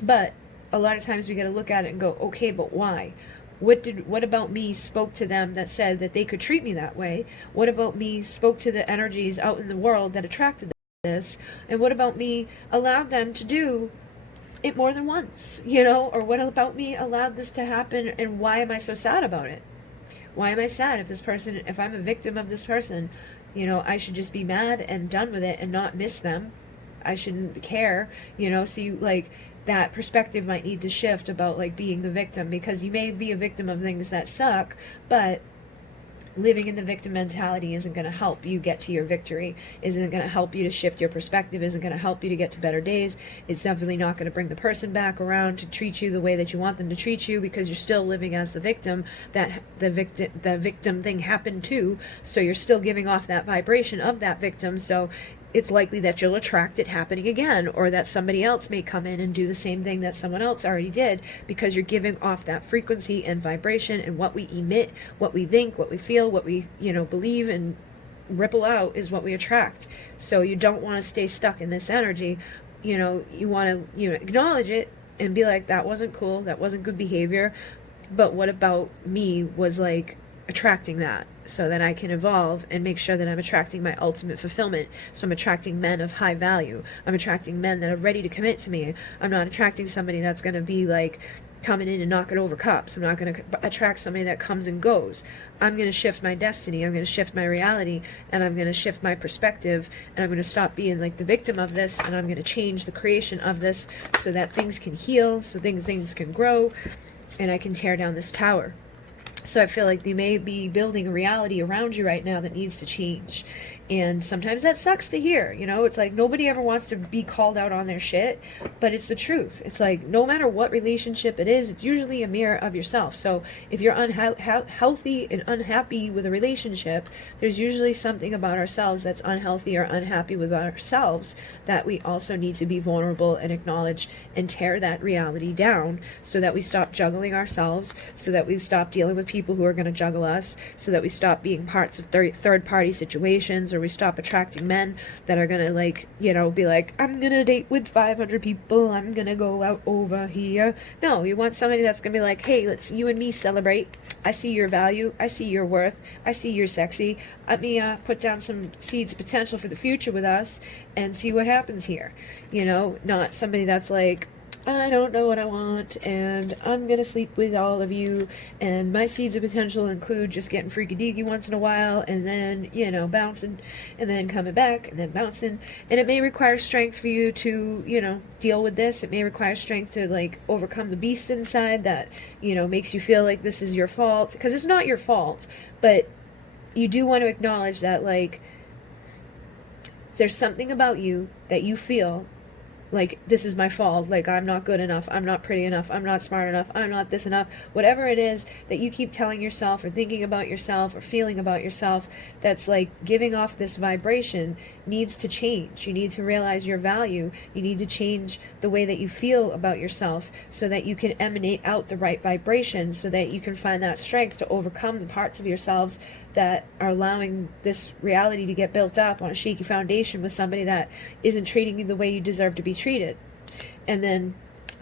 But a lot of times we got to look at it and go, okay, but why? What about me spoke to them that said that they could treat me that way? What about me spoke to the energies out in the world that attracted this? And what about me allowed them to do it more than once, you know? Or what about me allowed this to happen, and why am I so sad about it? Why am I sad if I'm a victim of this person? You know, I should just be mad and done with it and not miss them. I shouldn't care, you know? So you, like, that perspective might need to shift about, like, being the victim, because you may be a victim of things that suck, but living in the victim mentality isn't going to help you get to your victory, isn't going to help you to shift your perspective, isn't going to help you to get to better days. It's definitely not going to bring the person back around to treat you the way that you want them to treat you, because you're still living as the victim that the victim thing happened to. So you're still giving off that vibration of that victim. So it's likely that you'll attract it happening again, or that somebody else may come in and do the same thing that someone else already did, because you're giving off that frequency and vibration. And what we emit, what we think, what we feel, what we, you know, believe and ripple out is what we attract. So you don't want to stay stuck in this energy. You know, you want to, you know, acknowledge it and be like, that wasn't cool, that wasn't good behavior, but what about me was, like, attracting that, so that I can evolve and make sure that I'm attracting my ultimate fulfillment. So I'm attracting men of high value. I'm attracting men that are ready to commit to me. I'm not attracting somebody that's going to be, like, coming in and knocking over cups. I'm not going to attract somebody that comes and goes. I'm going to shift my destiny. I'm going to shift my reality, and I'm going to shift my perspective, and I'm going to stop being, like, the victim of this, and I'm going to change the creation of this so that things can heal, so things can grow, and I can tear down this tower. So I feel like you may be building a reality around you right now that needs to change. And sometimes that sucks to hear, you know? It's like nobody ever wants to be called out on their shit, but it's the truth. It's like no matter what relationship it is, it's usually a mirror of yourself. So if you're unhealthy and unhappy with a relationship, there's usually something about ourselves that's unhealthy or unhappy with ourselves that we also need to be vulnerable and acknowledge and tear that reality down, so that we stop juggling ourselves, so that we stop dealing with people who are going to juggle us, so that we stop being parts of third party situations, or we stop attracting men that are gonna, like, you know, be like, I'm gonna date with 500 people, I'm gonna go out over here. No, you want somebody that's gonna be like, hey, let's you and me celebrate. I see your value, I see your worth, I see you're sexy. Let me put down some seeds of potential for the future with us and see what happens here. You know, not somebody that's like, I don't know what I want, and I'm gonna sleep with all of you, and my seeds of potential include just getting freaky deaky once in a while, and then, you know, bouncing, and then coming back, and then bouncing. And it may require strength for you to, you know, deal with this. It may require strength to, like, overcome the beast inside that, you know, makes you feel like this is your fault, because it's not your fault, but you do want to acknowledge that, like, there's something about you that you feel like, this is my fault, like, I'm not good enough, I'm not pretty enough, I'm not smart enough, I'm not this enough, whatever it is that you keep telling yourself or thinking about yourself or feeling about yourself that's, like, giving off this vibration needs to change. You need to realize your value. You need to change the way that you feel about yourself so that you can emanate out the right vibration, so that you can find that strength to overcome the parts of yourselves that are allowing this reality to get built up on a shaky foundation with somebody that isn't treating you the way you deserve to be treated. And then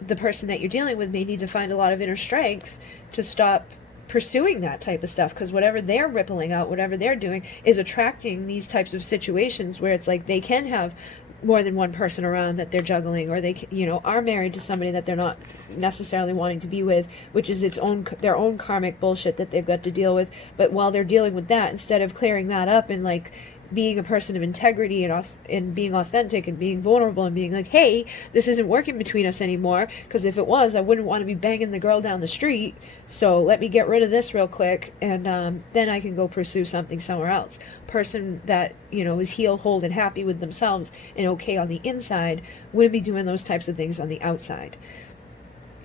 the person that you're dealing with may need to find a lot of inner strength to stop pursuing that type of stuff, because whatever they're rippling out, whatever they're doing, is attracting these types of situations where it's like they can have more than one person around that they're juggling, or they, you know, are married to somebody that they're not necessarily wanting to be with, which is their own karmic bullshit that they've got to deal with. But while they're dealing with that, instead of clearing that up and, like, being a person of integrity and being authentic and being vulnerable and being like, hey, this isn't working between us anymore, because if it was, I wouldn't want to be banging the girl down the street, so let me get rid of this real quick, and then I can go pursue something somewhere else. Person that, you know, is healed, whole, and happy with themselves and okay on the inside wouldn't be doing those types of things on the outside.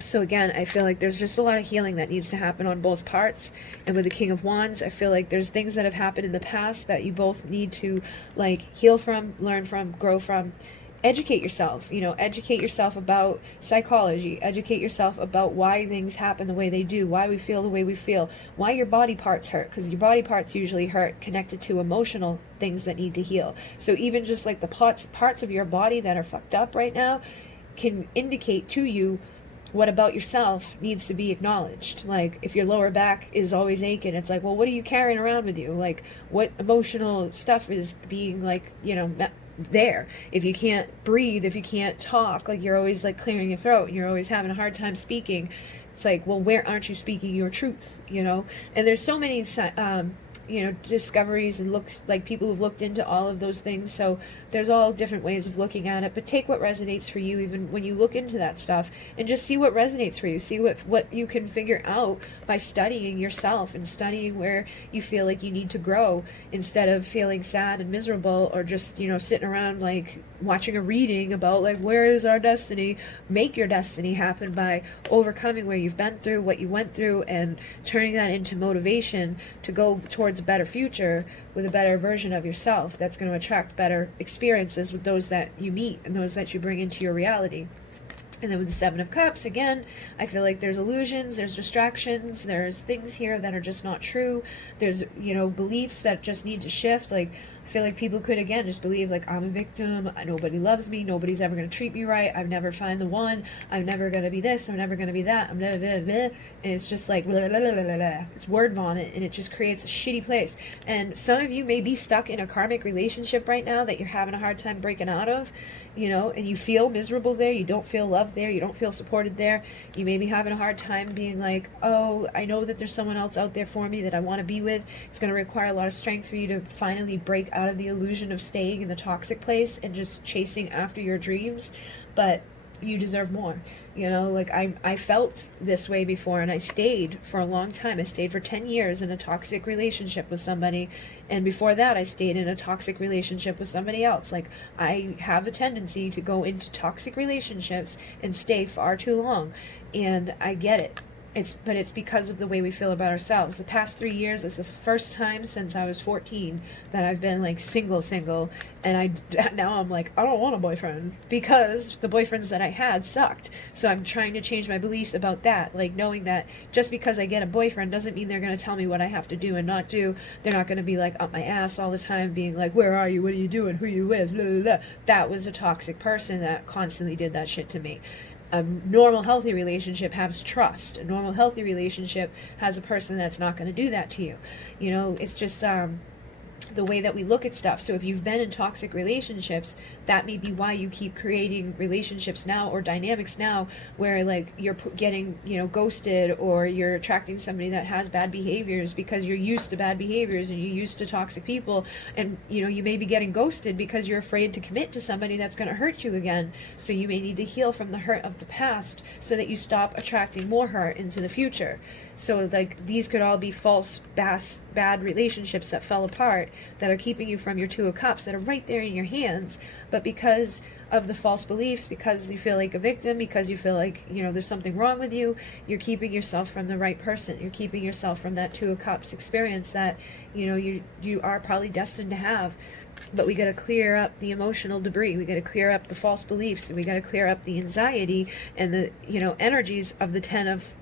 So again, I feel like there's just a lot of healing that needs to happen on both parts. And with the King of Wands, I feel like there's things that have happened in the past that you both need to, like, heal from, learn from, grow from. Educate yourself, you know, educate yourself about psychology, educate yourself about why things happen the way they do, why we feel the way we feel, why your body parts hurt, because your body parts usually hurt connected to emotional things that need to heal. So even just like the parts of your body that are fucked up right now can indicate to you what about yourself needs to be acknowledged. Like, if your lower back is always aching, it's like, well, what are you carrying around with you? Like, what emotional stuff is being, like, you know, there? If you can't breathe, if you can't talk, like, you're always, like, clearing your throat and you're always having a hard time speaking, it's like, well, where aren't you speaking your truth, you know? And there's so many you know, discoveries and looks, like, people who've looked into all of those things. So there's all different ways of looking at it, but take what resonates for you even when you look into that stuff, and just see what resonates for you. See what you can figure out by studying yourself and studying where you feel like you need to grow, instead of feeling sad and miserable, or just, you know, sitting around, like, watching a reading about, like, where is our destiny. Make your destiny happen by overcoming where you've been through, what you went through, and turning that into motivation to go towards a better future with a better version of yourself that's going to attract better experiences with those that you meet and those that you bring into your reality. And then with the Seven of Cups, again, I feel like there's illusions, there's distractions, there's things here that are just not true. There's, you know, beliefs that just need to shift. Like, I feel like people could, again, just believe, like, I'm a victim, nobody loves me, nobody's ever going to treat me right, I've never find the one, I'm never going to be this, I'm never going to be that, I'm blah, blah, blah, and it's just like, blah, blah, blah, blah, blah. It's word vomit, and it just creates a shitty place. And some of you may be stuck in a karmic relationship right now that you're having a hard time breaking out of, you know, and you feel miserable there, you don't feel loved there, you don't feel supported there, you may be having a hard time being like, oh, I know that there's someone else out there for me that I want to be with. It's going to require a lot of strength for you to finally break out of the illusion of staying in the toxic place and just chasing after your dreams. But you deserve more. You know, like I felt this way before, and I stayed for a long time. I stayed for 10 years in a toxic relationship with somebody, and before that I stayed in a toxic relationship with somebody else. Like, I have a tendency to go into toxic relationships and stay far too long, and I get it. But it's because of the way we feel about ourselves. The past 3 years is the first time since I was 14 that I've been like single, and now I'm like, I don't want a boyfriend because the boyfriends that I had sucked. So I'm trying to change my beliefs about that, like knowing that just because I get a boyfriend doesn't mean they're going to tell me what I have to do and not do. They're not going to be like up my ass all the time, being like, where are you, what are you doing, who are you with, blah, blah, blah. That was a toxic person that constantly did that shit to me. A normal, healthy relationship has trust. A normal, healthy relationship has a person that's not going to do that to you. You know, it's just the way that we look at stuff. So if you've been in toxic relationships, that may be why you keep creating relationships now or dynamics now where like you're getting, you know, ghosted, or you're attracting somebody that has bad behaviors because you're used to bad behaviors and you're used to toxic people. And, you know, you may be getting ghosted because you're afraid to commit to somebody that's going to hurt you again. So you may need to heal from the hurt of the past so that you stop attracting more hurt into the future. So like these could all be false bad relationships that fell apart that are keeping you from your Two of Cups that are right there in your hands. But because of the false beliefs, because you feel like a victim, because you feel like, you know, there's something wrong with you, you're keeping yourself from the right person. You're keeping yourself from that Two of Cups experience that, you know, you are probably destined to have. But we got to clear up the emotional debris. We got to clear up the false beliefs, and we got to clear up the anxiety and the, you know, energies of the Ten of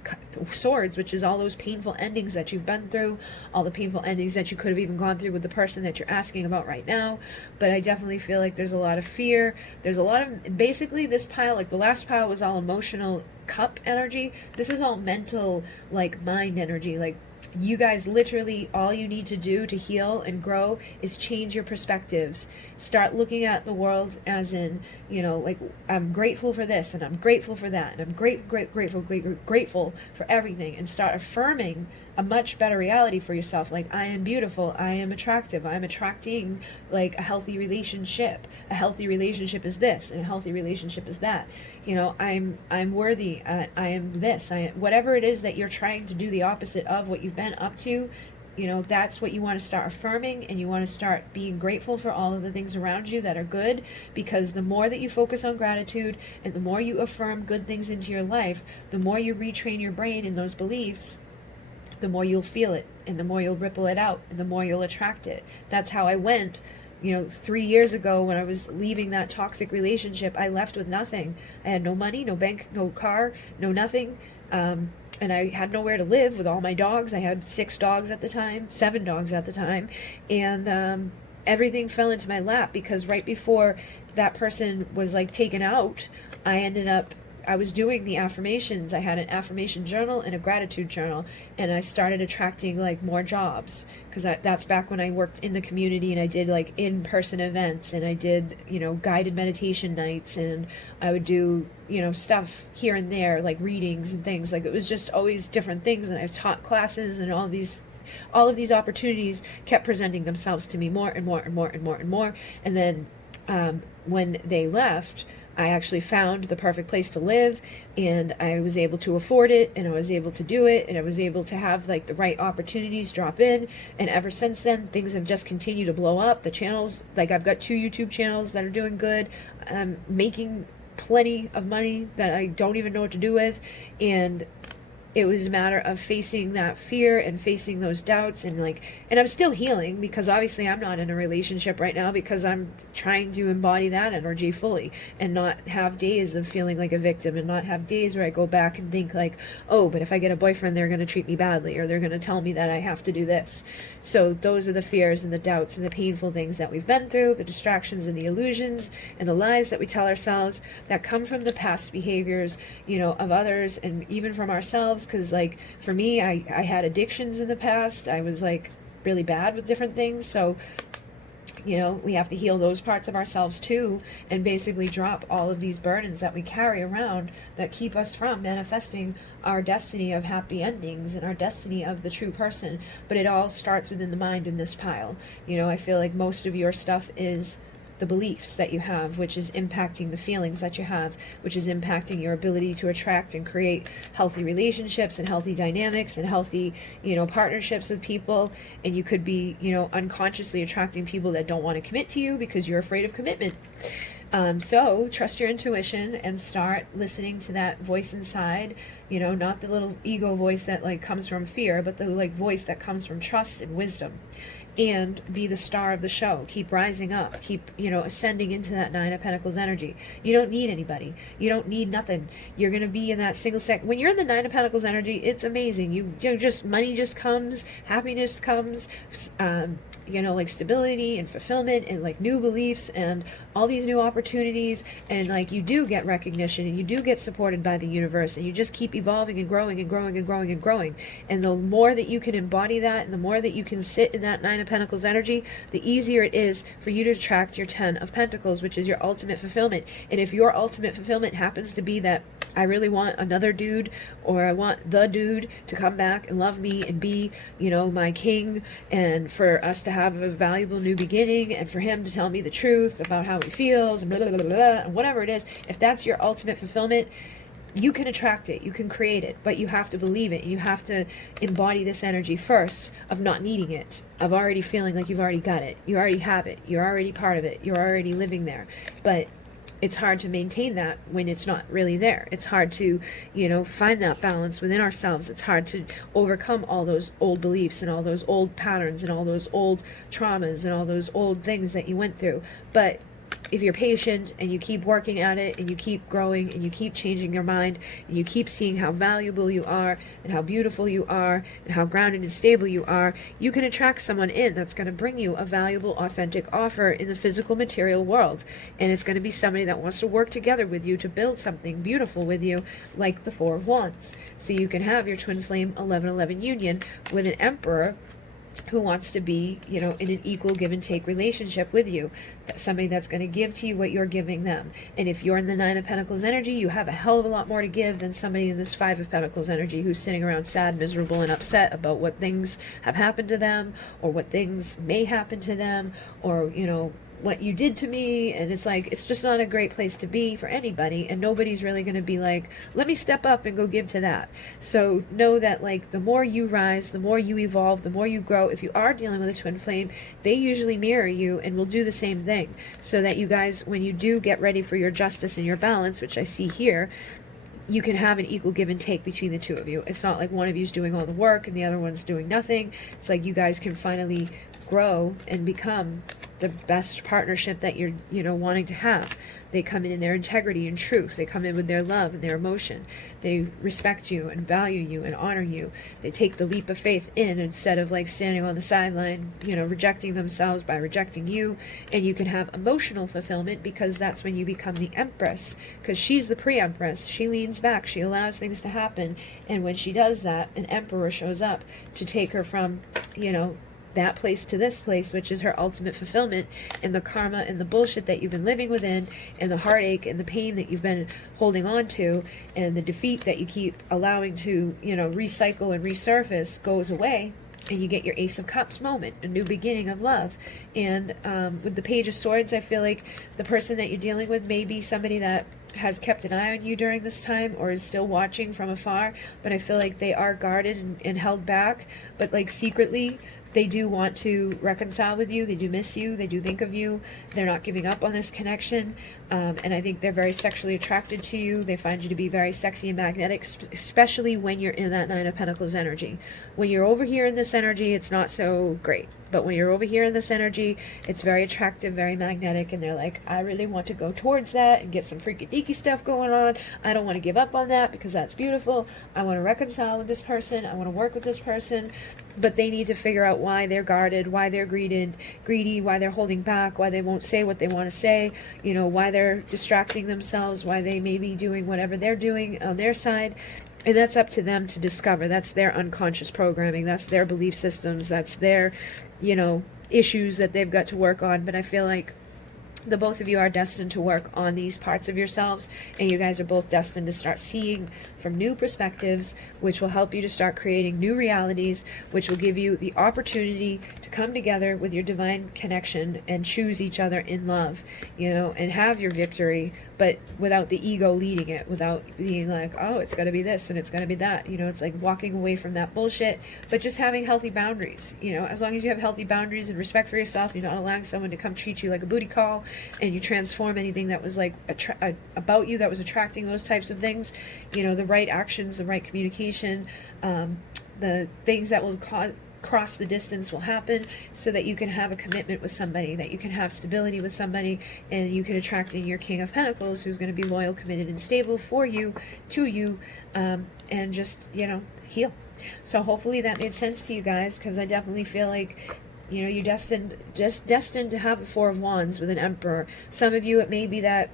Swords, which is all those painful endings that you've been through, all the painful endings that you could have even gone through with the person that you're asking about right now. But I definitely feel like there's a lot of fear. There's a lot of, basically this pile, like the last pile was all emotional cup energy. This is all mental, like mind energy. Like, you guys, literally all you need to do to heal and grow is change your perspectives. Start looking at the world as in, you know, like, I'm grateful for this and I'm grateful for that and I'm grateful for everything, and start affirming a much better reality for yourself. Like, I am beautiful, I am attractive, I'm attracting like a healthy relationship. A healthy relationship is this, and a healthy relationship is that. You know, I'm worthy, I am this, whatever it is that you're trying to do the opposite of what you've been up to, you know, that's what you want to start affirming, and you want to start being grateful for all of the things around you that are good, because the more that you focus on gratitude and the more you affirm good things into your life, the more you retrain your brain in those beliefs, the more you'll feel it, and the more you'll ripple it out, and the more you'll attract it. That's how I went. You know, 3 years ago when I was leaving that toxic relationship, I left with nothing. I had no money, no bank, no car, no nothing. And I had nowhere to live with all my dogs. I had 7 dogs at the time. And everything fell into my lap, because right before that person was like taken out, I was doing the affirmations. I had an affirmation journal and a gratitude journal, and I started attracting like more jobs, because that's back when I worked in the community and I did like in-person events, and I did, you know, guided meditation nights, and I would do, you know, stuff here and there, like readings and things. Like, it was just always different things, and I taught classes, and all of these opportunities kept presenting themselves to me more and more and more and more and more. And then when they left, I actually found the perfect place to live, and I was able to afford it, and I was able to do it, and I was able to have like the right opportunities drop in. And ever since then, things have just continued to blow up. The channels, like, I've got 2 YouTube channels that are doing good. I'm making plenty of money that I don't even know what to do with. And it was a matter of facing that fear and facing those doubts, and I'm still healing, because obviously I'm not in a relationship right now, because I'm trying to embody that energy fully and not have days of feeling like a victim, and not have days where I go back and think like, oh, but if I get a boyfriend, they're going to treat me badly, or they're going to tell me that I have to do this. So those are the fears and the doubts and the painful things that we've been through, the distractions and the illusions and the lies that we tell ourselves that come from the past behaviors, you know, of others, and even from ourselves. Because like for me, I had addictions in the past. I was like really bad with different things. So, you know, we have to heal those parts of ourselves too, and basically drop all of these burdens that we carry around that keep us from manifesting our destiny of happy endings and our destiny of the true person. But it all starts within the mind in this pile. You know, I feel like most of your stuff is the beliefs that you have, which is impacting the feelings that you have, which is impacting your ability to attract and create healthy relationships and healthy dynamics and healthy, partnerships with people. And you could be, unconsciously attracting people that don't want to commit to you because you're afraid of commitment. So trust your intuition and start listening to that voice inside, not the little ego voice that like comes from fear, but the like voice that comes from trust and wisdom. And be the star of the show. Keep rising up. Keep, ascending into that Nine of Pentacles energy. You don't need anybody. You don't need nothing. You're going to be in that single second. When you're in the Nine of Pentacles energy, it's amazing. You just, money just comes, happiness comes, like stability and fulfillment and like new beliefs and all these new opportunities. And like you do get recognition and you do get supported by the universe, and you just keep evolving and growing and growing and growing and growing. And the more that you can embody that and the more that you can sit in that Nine of Pentacles energy, the easier it is for you to attract your 10 of Pentacles, which is your ultimate fulfillment. And if your ultimate fulfillment happens to be that I really want another dude, or I want the dude to come back and love me and be, my king, and for us to have a valuable new beginning, and for him to tell me the truth about how he feels, and blah, blah, blah, blah, blah, and whatever it is, if that's your ultimate fulfillment, you can attract it, you can create it, but you have to believe it. You have to embody this energy first of not needing it, of already feeling like you've already got it, you already have it, you're already part of it, you're already living there. But it's hard to maintain that when it's not really there. It's hard to, find that balance within ourselves. It's hard to overcome all those old beliefs and all those old patterns and all those old traumas and all those old things that you went through. But if you're patient and you keep working at it and you keep growing and you keep changing your mind and you keep seeing how valuable you are and how beautiful you are and how grounded and stable you are, you can attract someone in that's going to bring you a valuable, authentic offer in the physical material world. And it's going to be somebody that wants to work together with you to build something beautiful with you, like the Four of Wands. So you can have your twin flame 11-11 union with an Emperor who wants to be, in an equal give and take relationship with you. Somebody that's going to give to you what you're giving them. And if you're in the Nine of Pentacles energy, you have a hell of a lot more to give than somebody in this Five of Pentacles energy who's sitting around sad, miserable, and upset about what things have happened to them, or what things may happen to them, or, what you did to me. And it's like, it's just not a great place to be for anybody, and nobody's really going to be like, let me step up and go give to that. So know that like the more you rise, the more you evolve, the more you grow. If you are dealing with a twin flame, they usually mirror you and will do the same thing, so that you guys, when you do get ready for your justice and your balance, which I see here, you can have an equal give and take between the two of you. It's not like one of you's doing all the work and the other one's doing nothing. It's like you guys can finally grow and become the best partnership that you're, wanting to have. They come in their integrity and truth. They come in with their love and their emotion. They respect you and value you and honor you. They take the leap of faith in instead of like standing on the sideline, rejecting themselves by rejecting you. And you can have emotional fulfillment, because that's when you become the Empress, because she's the pre-Empress. She leans back. She allows things to happen. And when she does that, an Emperor shows up to take her from, that place to this place, which is her ultimate fulfillment. And the karma and the bullshit that you've been living within, and the heartache and the pain that you've been holding on to, and the defeat that you keep allowing to, recycle and resurface, goes away. And you get your Ace of Cups moment, a new beginning of love. And with the Page of Swords, I feel like the person that you're dealing with may be somebody that has kept an eye on you during this time, or is still watching from afar, but I feel like they are guarded and held back, but like secretly they do want to reconcile with you. They do miss you. They do think of you. They're not giving up on this connection. And I think they're very sexually attracted to you. They find you to be very sexy and magnetic, especially when you're in that Nine of Pentacles energy. When you're over here in this energy, it's not so great. But when you're over here in this energy, it's very attractive, very magnetic, and they're like, I really want to go towards that and get some freaky deaky stuff going on. I don't want to give up on that because that's beautiful. I want to reconcile with this person. I want to work with this person. But they need to figure out why they're guarded, why they're greedy, why they're holding back, why they won't say what they want to say, why they're distracting themselves, why they may be doing whatever they're doing on their side. And that's up to them to discover. That's their unconscious programming. That's their belief systems. That's their, issues that they've got to work on. But I feel like the both of you are destined to work on these parts of yourselves, and you guys are both destined to start seeing from new perspectives, which will help you to start creating new realities, which will give you the opportunity to come together with your divine connection and choose each other in love, you know, and have your victory, but without the ego leading it, without being like, oh, it's got to be this and it's got to be that, you know. It's like walking away from that bullshit, but just having healthy boundaries, you know. As long as you have healthy boundaries and respect for yourself, you're not allowing someone to come treat you like a booty call, and you transform anything that was like about you that was attracting those types of things, you know, the right actions, the right communication, the things that will cross the distance will happen, so that you can have a commitment with somebody, that you can have stability with somebody, and you can attract in your King of Pentacles, who's going to be loyal, committed, and stable for you, to you, and just, you know, heal. So hopefully that made sense to you guys, because I definitely feel like, you know, you're destined to have a Four of Wands with an Emperor. Some of you, it may be that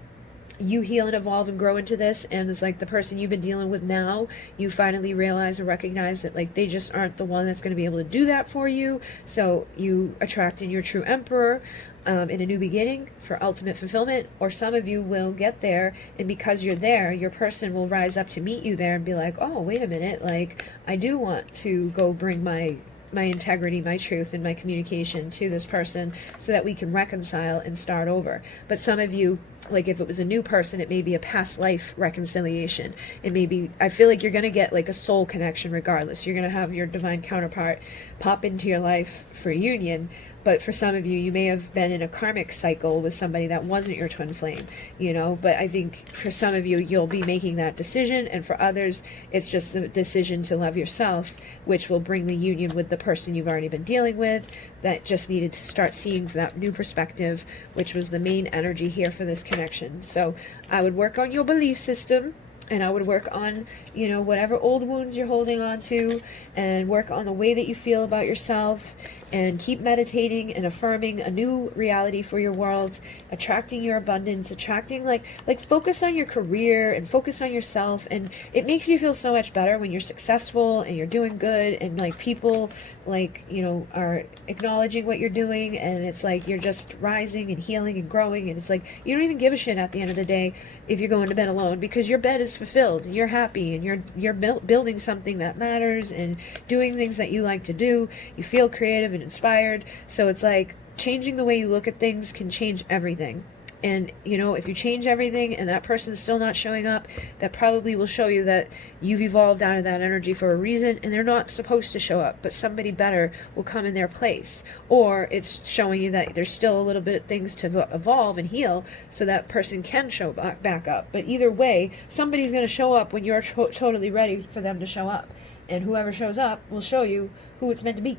you heal and evolve and grow into this, and it's like the person you've been dealing with now, you finally realize or recognize that like they just aren't the one that's going to be able to do that for you. So you attract in your true Emperor in a new beginning for ultimate fulfillment. Or some of you will get there, and because you're there, your person will rise up to meet you there and be like, oh, wait a minute, like I do want to go bring my integrity, my truth, and my communication to this person, so that we can reconcile and start over. But some of you, like if it was a new person, it may be a past life reconciliation. It may be, I feel like you're going to get like a soul connection regardless. You're going to have your divine counterpart pop into your life for union. But for some of you, you may have been in a karmic cycle with somebody that wasn't your twin flame, you know. But I think for some of you, you'll be making that decision. And for others, it's just the decision to love yourself, which will bring the union with the person you've already been dealing with, that just needed to start seeing that new perspective, which was the main energy here for this connection. So I would work on your belief system, and I would work on, you know, whatever old wounds you're holding on to, and work on the way that you feel about yourself, and keep meditating and affirming a new reality for your world, attracting your abundance, attracting like focus on your career and focus on yourself. And it makes you feel so much better when you're successful and you're doing good, and like people like, you know, are acknowledging what you're doing, and it's like you're just rising and healing and growing, and it's like you don't even give a shit at the end of the day if you're going to bed alone, because your bed is fulfilled and you're happy, and you're building something that matters and doing things that you like to do. You feel creative and inspired. So it's like changing the way you look at things can change everything. And, you know, if you change everything and that person's still not showing up, that probably will show you that you've evolved out of that energy for a reason, and they're not supposed to show up, but somebody better will come in their place. Or it's showing you that there's still a little bit of things to evolve and heal, so that person can show back up. But either way, somebody's going to show up when you're totally ready for them to show up. And whoever shows up will show you who it's meant to be.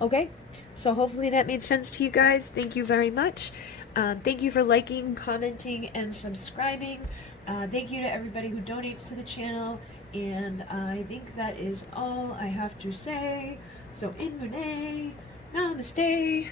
Okay? So hopefully that made sense to you guys. Thank you very much. Thank you for liking, commenting, and subscribing. Thank you to everybody who donates to the channel. And I think that is all I have to say. So, in Monet, namaste.